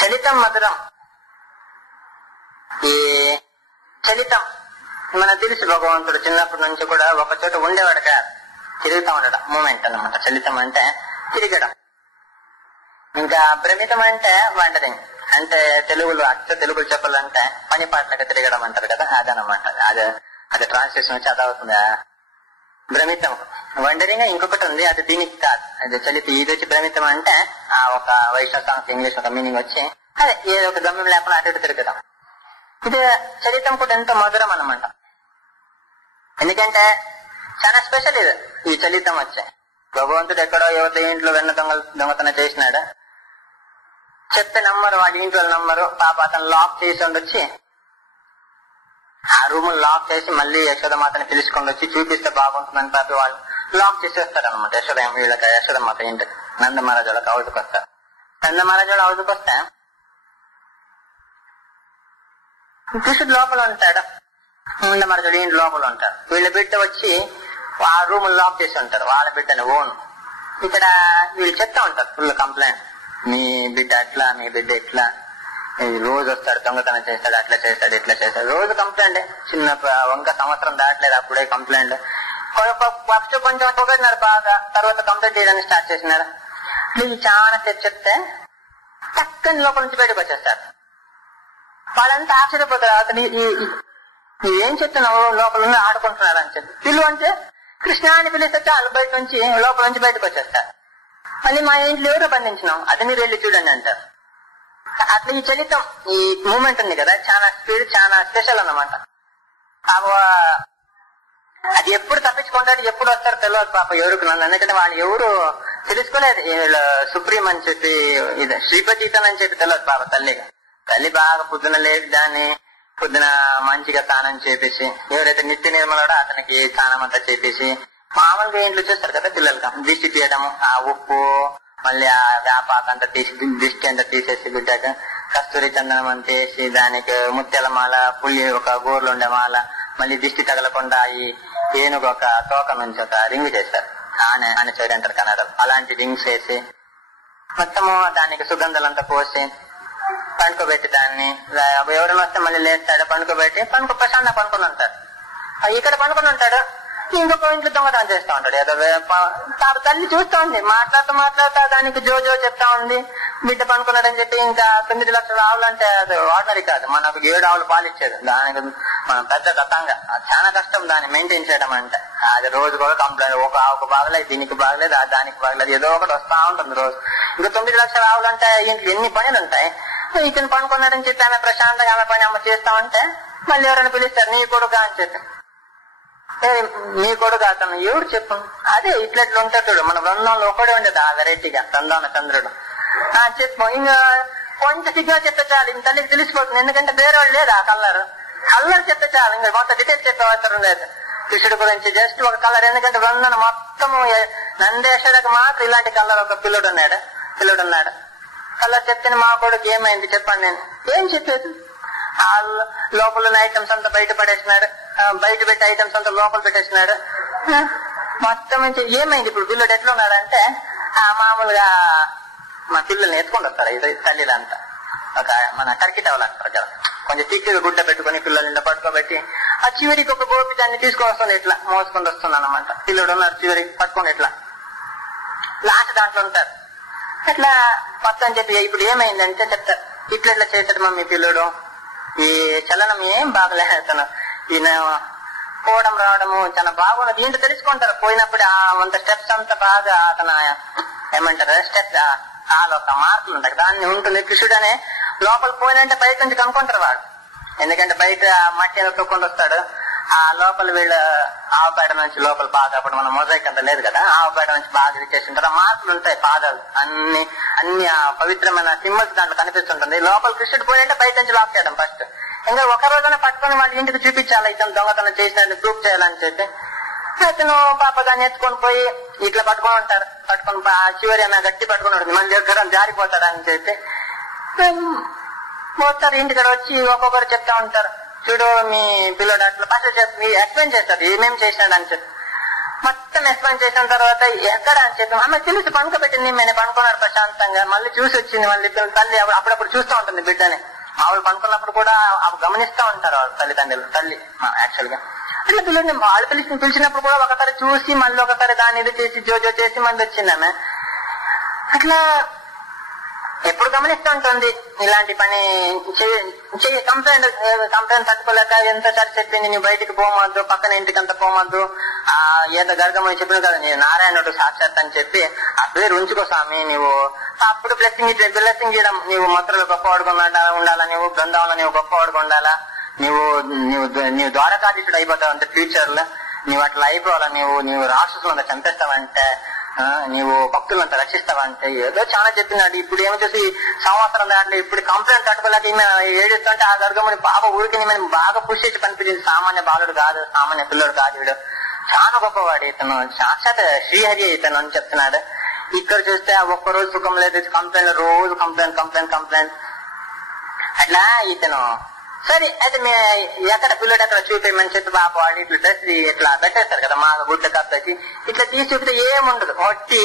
చలితం మధురం. ఈ చలితం మనకు తెలుసు భగవంతుడు చిన్నప్పటి నుంచి కూడా ఒక చోట ఉండేవాడు కాదు, తిరుగుతూ ఉండడం మూమెంట్ అన్నమాట. చలితం అంటే తిరగడం. ఇంకా భ్రమితం అంటే వండరింగ్. అంటే తెలుగులో చెప్పాలంటే పని పాటలకు తిరగడం అంటారు కదా, అదనమాట. అది ట్రాన్స్లేషన్ వచ్చి అదవుతుంది. భ్రమితం వండరింగ్ ఇంకొకటి ఉంది, అది దీనికి కాదు. అది చలితం. ఇది వచ్చి భ్రమితం అంటే ఆ ఒక వైష్ణవ సాంగ్స్ ఇంగ్లీష్ ఒక మీనింగ్ వచ్చి అదే ఏదో ఒక గమ్యం లేకుండా అటు తిరగడం. ఇది చలితం కూడా ఎంతో మధురం అన్నమాట. ఎందుకంటే చాలా స్పెషల్ ఇది. ఈ చలితం వచ్చే భగవంతుడు ఎక్కడో యువత ఇంట్లో వెన్న దొంగతనం చేసినాడు. చెప్తే నమ్మరు, వాడి ఇంట్లో నమ్మరు. పాప అతను లాక్ చేసి ఉండొచ్చి ఆ రూమ్ లాక్ చేసి మళ్ళీ యశోదమాతని పిలుచుకొని వచ్చి చూపిస్తే బాగుంటుందని పాపి వాళ్ళు లాక్ చేసేస్తారు అనమాట. వీళ్ళకి యశోదమాత ఇంటికి నందమహారాజు వాళ్ళకి అవధికి వస్తారు. నందమహారాజు వాళ్ళు అవధికి వస్తే కృష్ణుడు లోపల ఉంటాడు, నందమహారాజు ఇంటి లోపల ఉంటాడు. వీళ్ళ బిడ్డ వచ్చి ఆ రూమ్ లాక్ చేసి ఉంటారు, వాళ్ళ బిడ్డని ఓన్. ఇక్కడ వీళ్ళు చెప్తా ఉంటారు ఫుల్ కంప్లైంట్, మీ బిడ్డ అట్లా, మీ బిడ్డ ఇట్లా, రోజు వస్తాడు దొంగతనం చేస్తాడు, అట్లా చేస్తాడు, ఇట్లా చేస్తాడు, రోజు కంప్లైంట్. చిన్న వంక సంవత్సరం దాటలేదు అప్పుడే కంప్లైంట్. ఫస్ట్ కొంచెం పొగడినారు బాగా, తర్వాత కంప్లైంట్ చేయడానికి స్టార్ట్ చేసినారు. వీళ్ళు చాలా సేపు చెప్తే చక్కని లోపల నుంచి బయటకు వచ్చేస్తారు. వాళ్ళంతా ఆశ్చర్యపోతారు, అతను ఏం చెప్తున్నావు, లోపల ఆడుకుంటున్నారు అని చెప్పి. పిలువ అంటే కృష్ణ అని పిలిస్తే చాలు బయట నుంచి లోపల నుంచి బయటకు వచ్చేస్తారు. మళ్ళీ మా ఇంట్లో ఎవరో బంధించినాం, అది మీరు వెళ్ళి చూడండి అంటారు. అట్లా ఈ చరిత్రం, ఈ మూమెంట్ ఉంది కదా, చాలా స్పీడ్, చాలా స్పెషల్ అన్నమాట. అది ఎప్పుడు తప్పించుకుంటాడు, ఎప్పుడు వస్తారో తెలియదు పాప ఎవరికి నన్ను. ఎందుకంటే వాళ్ళు ఎవరు తెలుసుకోలేదు, సుప్రీం అని చెప్పి ఇది శ్రీపతితన్ అని చెప్పి తెలియదు పాప. తల్లి బాగా పొద్దున లేదు, దాన్ని పొద్దున మంచిగా స్నానం చేపేసి, ఎవరైతే నిత్య నిర్మలాడో అతనికి స్నానం అంతా చేపేసి, మామూలుగా ఇంట్లో చేస్తారు కదా పిల్లలకి దిష్టి తీయడము, ఆ ఉప్పు మళ్ళీ ఆ వేపాకు అంతా తీసి దిష్టి అంతా తీసేసి బిడ్డకు కస్తూరి చందనం అంతా వేసి, దానికి ముత్యాల మాల, పుల్లి ఒక గోర్లు ఉండే మాల, మళ్ళీ దిష్టి తగలకుండా ఈ ఏనుగు ఒక తోక నుంచి ఒక రింగ్ చేస్తారు, ఆనే సైడ్ అంటారు కన్నడలో, అలాంటి రింగ్స్ వేసి మొత్తము దానికి సుగంధాలంతా పోసి పండుకోబెట్టి, దాన్ని ఎవరైనా వస్తే మళ్ళీ లేస్తాడు, పండుకోబెట్టి ప్రశాంతంగా పండుకొని ఉంటాడు. ఇక్కడ పండుకొని ఉంటాడు, ఇంకొక ఇంట్లో దొంగతనం చేస్తా ఉంటాడు. ఏదో తల్లి చూస్తా ఉంది, మాట్లాడుతూ దానికి జోజో చెప్తా ఉంది, బిడ్డ పనుకున్నాడని చెప్పి. ఇంకా 9 లక్షల ఆవులు అంటే అది ఆర్డినరీ కాదు, మనకు 7 ఆవులు పాలిచ్చేది. దానికి మనం పెద్ద కథంగా చాలా కష్టం దాన్ని మెయింటైన్ చేయడం అంటే. అది రోజు కూడా కంప్లైంట్, ఒక ఆవుకు బాగలేదు, దీనికి బాగలేదు, దానికి బాగలేదు, ఏదో ఒకటి వస్తా ఉంటుంది రోజు. ఇంకా 9 లక్షల ఆవులు అంటే ఇంట్లో ఎన్ని పనులు ఉంటాయి. ఇతను పనుకున్నాడని చెప్పి ఆమె ప్రశాంతంగా ఆమె పని అమ్మ చేస్తా ఉంటే మళ్ళీ ఎవరైనా పిలుస్తారు, నీ కొడుకు అని చెప్పి. నీ కొడుకు అతను ఎవరు చెప్పు, అదే ఇట్లా ఉంటాడు చూడు, మన బృందంలో ఒకడే ఉండేది ఆ వెరైటీగా సంధాన చంద్రుడు. చెప్పు, ఇంకా కొంచెం సిగ్గా చెప్తే చాలు, ఇంక తల్లికి తెలిసిపోతుంది. ఎందుకంటే వేరే వాళ్ళు లేదు, ఆ కలర్ చెప్తే చాలు, ఇంకా మొత్తం డీటెయిల్స్ చెప్పే అవసరం లేదు కృష్ణుడి గురించి. జస్ట్ ఒక కలర్, ఎందుకంటే బృందం మొత్తము నందేశ్వరకు మాత్రం ఇలాంటి కలర్ ఒక పిల్లుడు ఉన్నాడు. కలర్ చెప్తే మా కొడుకు ఏమైంది చెప్పండి. నేను ఏం చెప్పేది, ఆ లోపల ఉన్న ఐటమ్స్ అంతా బయట పడేసినాడు, బయట పెట్టే ఐటమ్స్ అంతా లోపల పెట్టేసినాడు. మొత్తం ఏమైంది ఇప్పుడు పిల్లడు ఎట్లా ఉన్నాడంటే, మామూలుగా మా పిల్లల్ని ఎత్తుకొని వస్తారు ఇది తల్లిదంతా, ఒక మన కరికిటవలు అంటారు కదా, కొంచెం తిక్కిగా గుడ్డ పెట్టుకుని పిల్లల్ని పట్టుకోబెట్టి ఆ చివరికి ఒక గోపి దాన్ని తీసుకొని వస్తుంది, ఇట్లా మోసుకొని వస్తున్నాను అనమాట. పిల్లడు ఉన్నారు చివరికి పట్టుకొని ఇట్లా లాస్ట్ దాంట్లో ఉంటారు. అట్లా మొత్తం చెప్పి ఇప్పుడు ఏమైందంటే చెప్తారు, ఇట్లా చేశాడు మమ్మీ పిల్లడు, ఈ చలనం ఏం బాగలేదు, ఈయన పోవడం రావడము చాలా బాగున్నది. ఏంటో తెలుసుకుంటారు పోయినప్పుడు అంత స్టెప్స్ అంతా బాగా అతను ఏమంటారు స్టెప్స్ కాలు ఒక మార్కులు ఉంటాయి, దాన్ని ఉంటుంది. కృష్ణుడు అనే లోపల పోయినంటే బయట నుంచి కనుక్కుంటారు వాడు, ఎందుకంటే బయట మట్టి ఏదో తొక్కుండా వస్తాడు. ఆ లోపల వీళ్ళు ఆవుపేట నుంచి లోపల బాగా, అప్పుడు మన మొజాయిక్ అంతా లేదు కదా, ఆవుపేట నుంచి బాగా ఇచ్చేస్తుంటారు. ఆ మార్కులు ఉంటాయి పాదాలు అన్ని పవిత్రమైన సింబల్స్ దాంట్లో కనిపిస్తుంటుంది. లోపల కృష్ణుడు పోయింటే బయట నుంచి లాక్ చేయడం ఫస్ట్. ఇంకా ఒక రోజున పట్టుకుని వాళ్ళ ఇంటికి చూపించాలి, ఇతను దొంగతనం చేసినట్టు ప్రూఫ్ చేయాలని చెప్పి అతను పాప దాన్ని ఎత్తుకొని పోయి ఇట్లా పట్టుకొని ఉంటారు. పట్టుకొని చివరి అన్న గట్టి పట్టుకుని ఉంటుంది, మన దగ్గర జారిపోతాడని చెప్పి పోతారు. ఇంటికి వచ్చి ఒక్కొక్కరు చెప్తా ఉంటారు, చూడు మీ పిల్లడు అట్లా ఫస్ట్ మీరు ఎక్స్ప్లెయిన్ చేస్తారు ఏమేమి చేసినాడు అని చెప్పి. మొత్తం ఎక్స్ప్లెయిన్ చేసిన తర్వాత ఎక్కడ అని చెప్పి ఆమె తెలిసి పనుకోబెట్టింది, నేను పనుకున్నారు ప్రశాంతంగా. మళ్ళీ చూసి వచ్చింది, మళ్ళీ తల్లి అప్పుడప్పుడు చూస్తూ ఉంటుంది బిడ్డని. మామూలు పనుకున్నప్పుడు కూడా గమనిస్తూ ఉంటారు వాళ్ళ తల్లిదండ్రులు, తల్లి యాక్చువల్ గా. అట్లా పిల్లల్ని వాళ్ళు పిలిచినప్పుడు కూడా ఒకసారి చూసి మళ్ళీ ఒకసారి దాన్ని ఇది చేసి జోజో చేసి మళ్ళీ వచ్చింది ఆమె. అట్లా ఎప్పుడు గమనిస్తూ ఉంటుంది ఇలాంటి పని. కంప్లైంట్ తట్టుకోలేక ఎంతసారి చెప్పింది, నువ్వు బయటికి పోమద్దు, పక్కన ఇంటికి అంతా పోమద్దు, ఏదో గర్గమని చెప్పిన కదా నేను నారాయణుడు సాక్షాత్ అని చెప్పి ఆ పేరు ఉంచుకో స్వామి నువ్వు. అప్పుడు బ్లెస్సింగ్ ఇవ్వడం, నీవు మత్తులు గొప్పవాడుగా ఉండాలా, నువ్వు బృందావనం నువ్వు గొప్పవాడుగా ఉండాలా, నీవు ద్వారకాధీశుడు అయిపోతావు అంటే ఫ్యూచర్ లో నీవు అట్లా అయిపోవాలా, నీవు రాక్షసులు చంపేస్తావంటే నీవు భక్తులంతా రక్షిస్తావా అంటే ఏదో చాలా చెప్పినాడు. ఇప్పుడు ఏమో చూసి సంవత్సరం దాంట్లో ఇప్పుడు కంప్లైంట్ తట్టుకోలేక ఈమె ఏడుస్తుంటే ఆ గర్గముని బాగా ఊరికి మేము బాగా పుష్ చేసి కనిపించింది. సామాన్య బాలుడు కాదు, సామాన్య పిల్లడు కాదు, వీడు చాలా గొప్పవాడు, ఇతను సాక్షాత్ శ్రీహరి ఇతను అని చెప్తున్నాడు. ఇక్కడ చూస్తే ఒక్కరోజు సుఖం లేదు, కంప్లైంట్, రోజు కంప్లైంట్. అట్లా ఇతను సరే అయితే ఎక్కడ పిల్లడు ఎక్కడ చూపేయమని చెప్పి పాప వాడు ఇట్లా డ్రెస్ ఇట్లా పెట్టేస్తారు కదా, మా గుడ్డ కప్పేసి ఇట్లా తీసి చూపితే ఏముండదు, వట్టి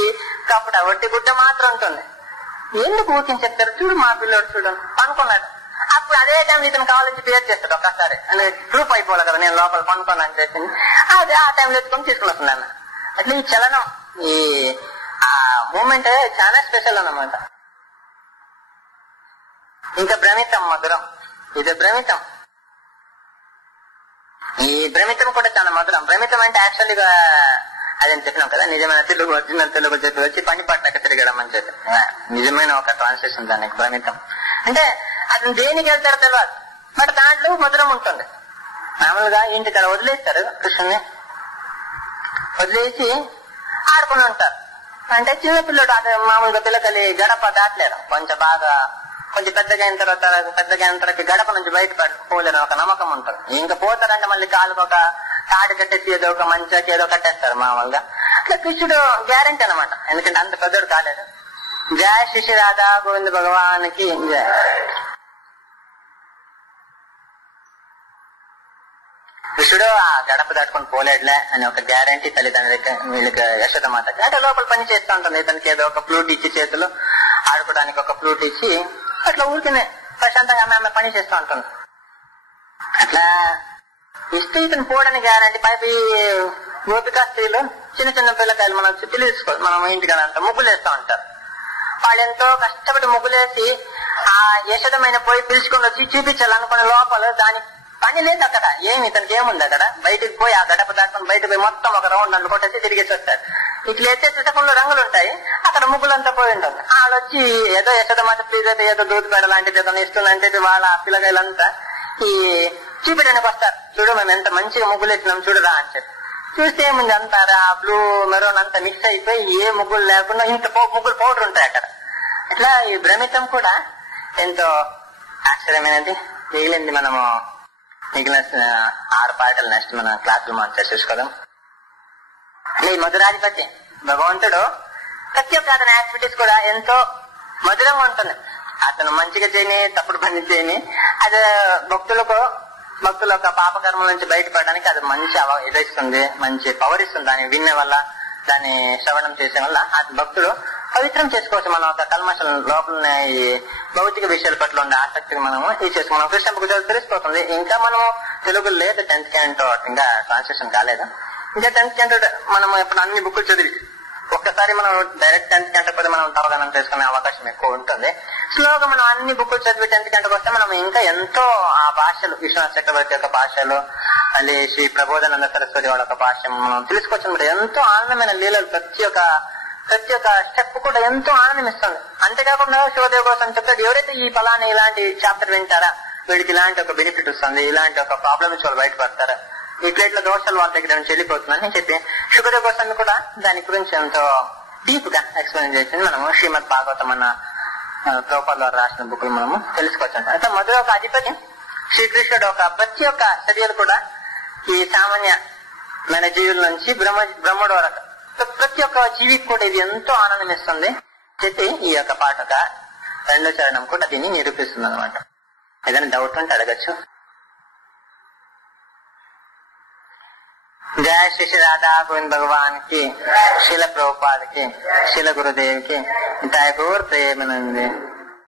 గుడ్డ మాత్రం ఉంటుంది. ఎందుకు ఊరిని చెప్తారు, చూడు మా పిల్లడు చూడు పనుకున్నాడు. అప్పుడు అదే టైం ఇతను కావాలని పేరు చేస్తాడు ఒక్కసారి, గ్రూప్ అయిపోవాలి కదా, నేను లోపల పనుకున్నాను చేసింది అదే ఆ టైంలో ఎత్తుకొని తీసుకుని వస్తున్నాను. అట్లా ఈ చలనం, ఈ ఆ మూమెంట్ చాలా స్పెషల్ అన్నమాట. ఇంకా భ్రమితం మధురం, ఇది భ్రమితం. ఈ భ్రమితం కూడా చాలా మధురం. భ్రమితం అంటే యాక్చువల్గా అదని చెప్పినాం కదా, నిజమైన తెలుగు, ఒరిజినల్ తెలుగు చెప్పి వచ్చి పని పట్టక తిరగడం అని చెప్పి నిజమైన ఒక ట్రాన్స్లేషన్ దానికి భ్రమితం అంటే. అతను దేనికి వెళ్తారో తెలియదు, బట్ దాంట్లో మధురం ఉంటుంది. మామూలుగా ఇంటికాడ వదిలేస్తారు, కృష్ణుని వదిలేసి ఆడుకుని ఉంటారు. అంటే చిన్నపిల్లడు అది మామూలుగా పిల్లకలి గడప దాటలేరు, కొంచెం పెద్దగా అయిన తర్వాత గడప నుంచి బయట పోలేరు ఒక నమ్మకం ఉంటుంది. ఇంకా పోతారంటే మళ్ళీ కాలుకు ఒక తాడు కట్టేసి ఏదో ఒక మంచికి ఏదో కట్టేస్తారు మామూలుగా. అట్లా కృష్ణుడు గ్యారెంటీ అనమాట, ఎందుకంటే అంత పెద్దోడు కాలేదు. జయ శ్రీ రాధా గోవింద భగవానికి జయ. కృష్ణుడు ఆ గడప దాటుకొని పోలేడులే అని ఒక గ్యారంటీ తల్లిదండ్రులకి, వీళ్ళకి యశోదమాతకి. అంటే లోపల పని చేస్తూ ఉంటుంది. ఇతనికి ఏదో ఒక ఫ్లూట్ ఇచ్చి, చేతులు ఆడుకోవడానికి ఒక ఫ్లూట్ ఇచ్చి అట్లా ఊరికినే ప్రశాంతంగా ఆమె పని చేస్తూ ఉంటుంది. అట్లా ఇస్తే ఇతను పోవడానికి గ్యారంటీ. పైపు గోపికా స్త్రీలు చిన్న పిల్లకాయలు మనం పిలుచుకో, మనం ఇంటికి ముగ్గులు వేస్తూ ఉంటారు. వాళ్ళు ఎంతో కష్టపడి ముగ్గులేసి ఆ యశోదమైన పోయి పిలుచుకొని వచ్చి చూపించాలనుకునే లోపల దాని పని లేదు అక్కడ. ఏమి ఇతనికి ఏముంది అక్కడ, బయటకు పోయి ఆ గడప దాటుకొని బయటకు పోయి మొత్తం ఒక రౌండ్ నన్ను కొట్టేసి తిరిగేసి వస్తారు. ఇట్లా ఎత్తేసేటప్పుడు రంగులు ఉంటాయి, అక్కడ ముగ్గులంతా పోయి ఉంటుంది. వాళ్ళొచ్చి ఏదో యశోదమాత ప్లీజ్ అయితే ఏదో దూదిపేడ లాంటిది ఏదో ఇస్తున్నంటే వాళ్ళ పిల్లగాయలంతా ఈ చూపించడానికి వస్తారు. చూడు మేము ఎంత మంచిగా ముగ్గులు వేసినాం చూడరా అని చెప్పి చూస్తే ఏముంది అంతా బ్లూ మెరూన్ అంతా మిక్స్ అయిపోయి ఏ ముగ్గులు లేకుండా ఇంత ముగ్గులు పౌడర్ ఉంటాయి అక్కడ. ఇట్లా ఈ భ్రమితం కూడా ఎంతో ఆశ్చర్యమైనది. మిగిలిన 6 పాటలు నెక్స్ట్ మన క్లాసులు మనం చూసుకోదాం. ఈ మధురాధిపతి భగవంతుడు ప్రతి ఒక్క అతని యాక్టివిటీస్ కూడా ఎంతో మధురంగా ఉంటుంది. అతను మంచిగా చేయని, తప్పుడు పని చేయని, అది భక్తుల యొక్క పాపకర్మల నుంచి బయటపడడానికి అది మంచి ఇదిస్తుంది, మంచి పవర్ ఇస్తుంది. దాన్ని వినే వల్ల, దాన్ని శ్రవణం చేసే వల్ల ఆ భక్తుడు పవిత్రం చేసుకోవచ్చు. మనం ఒక కల్మషం లోపల ఈ భౌతిక విషయాల పట్ల ఉండే ఆసక్తిని మనము మనం కృష్ణ బుక్ తెలిసిపోతుంది. ఇంకా మనము తెలుగు లేదు 10th క్యాంటో ఇంకా ట్రాన్స్లేషన్ కాలేదు. ఇంకా 10th క్యాంటో మనం ఇప్పుడు అన్ని బుక్కులు చదివి ఒక్కసారి మనం డైరెక్ట్ 10th క్యాంటో పోతే మనం అవగాహన చేసుకునే అవకాశం ఎక్కువ ఉంటుంది. స్లోగా మనం అన్ని బుక్కులు చదివి 10th క్యాంటోకి వస్తే మనం ఇంకా ఎంతో ఆ భాషలు, విశ్వనాథ చక్రవర్తి యొక్క భాషలు, మళ్ళీ శ్రీ ప్రబోధానంద సరస్వతి వాళ్ళ యొక్క భాష మనం తెలుసుకోవచ్చు. ఎంతో ఆనందమైన లీలలు, ప్రతి ఒక్క స్టెప్ కూడా ఎంతో ఆనందం ఇస్తుంది. అంతేకాకుండా శివదేవ్ కోసం చెప్తాడు, ఎవరైతే ఈ ఫలాన్ని ఇలాంటి చాప్టర్ వింటారా వీడికి ఇలాంటి ఒక బెనిఫిట్ వస్తుంది, ఇలాంటి ఒక ప్రాబ్లమ్ నుంచి వాళ్ళు బయటపడతారు, ఇట్లా దోషాలు వాళ్ళ దగ్గర నుంచి వెళ్ళిపోతుందని చెప్పి శుకదేవ్ కోసం కూడా దాని గురించి ఎంతో డీప్ గా ఎక్స్ప్లెయిన్ చేసింది. మనము శ్రీమద్ భాగవతం అన్న ప్రభుపాదుల వారు రాసిన బుక్లు మనము తెలుసుకోవచ్చు. అయితే మొదటి ఒక అధిపతి శ్రీకృష్ణుడు ఒక ప్రతి ఒక్క చర్యలు కూడా ఈ సామాన్యమైన జీవుల నుంచి బ్రహ్మడు వరకు ప్రతి ఒక్క జీవికి కూడా ఇది ఎంతో ఆనందం ఇస్తుంది చెప్పి ఈ యొక్క పాట 2వ చరణం కూడా దీన్ని నిరూపిస్తుంది అనమాట. ఏదైనా డౌట్ ఉంటే అడగచ్చు. జయ శ్రీ రాధా గోవింద భగవాన్ కి, శిల ప్రభుపాద్ కి, శిల గురుదేవ్ కి, జయ గౌర్ ప్రేమానందే.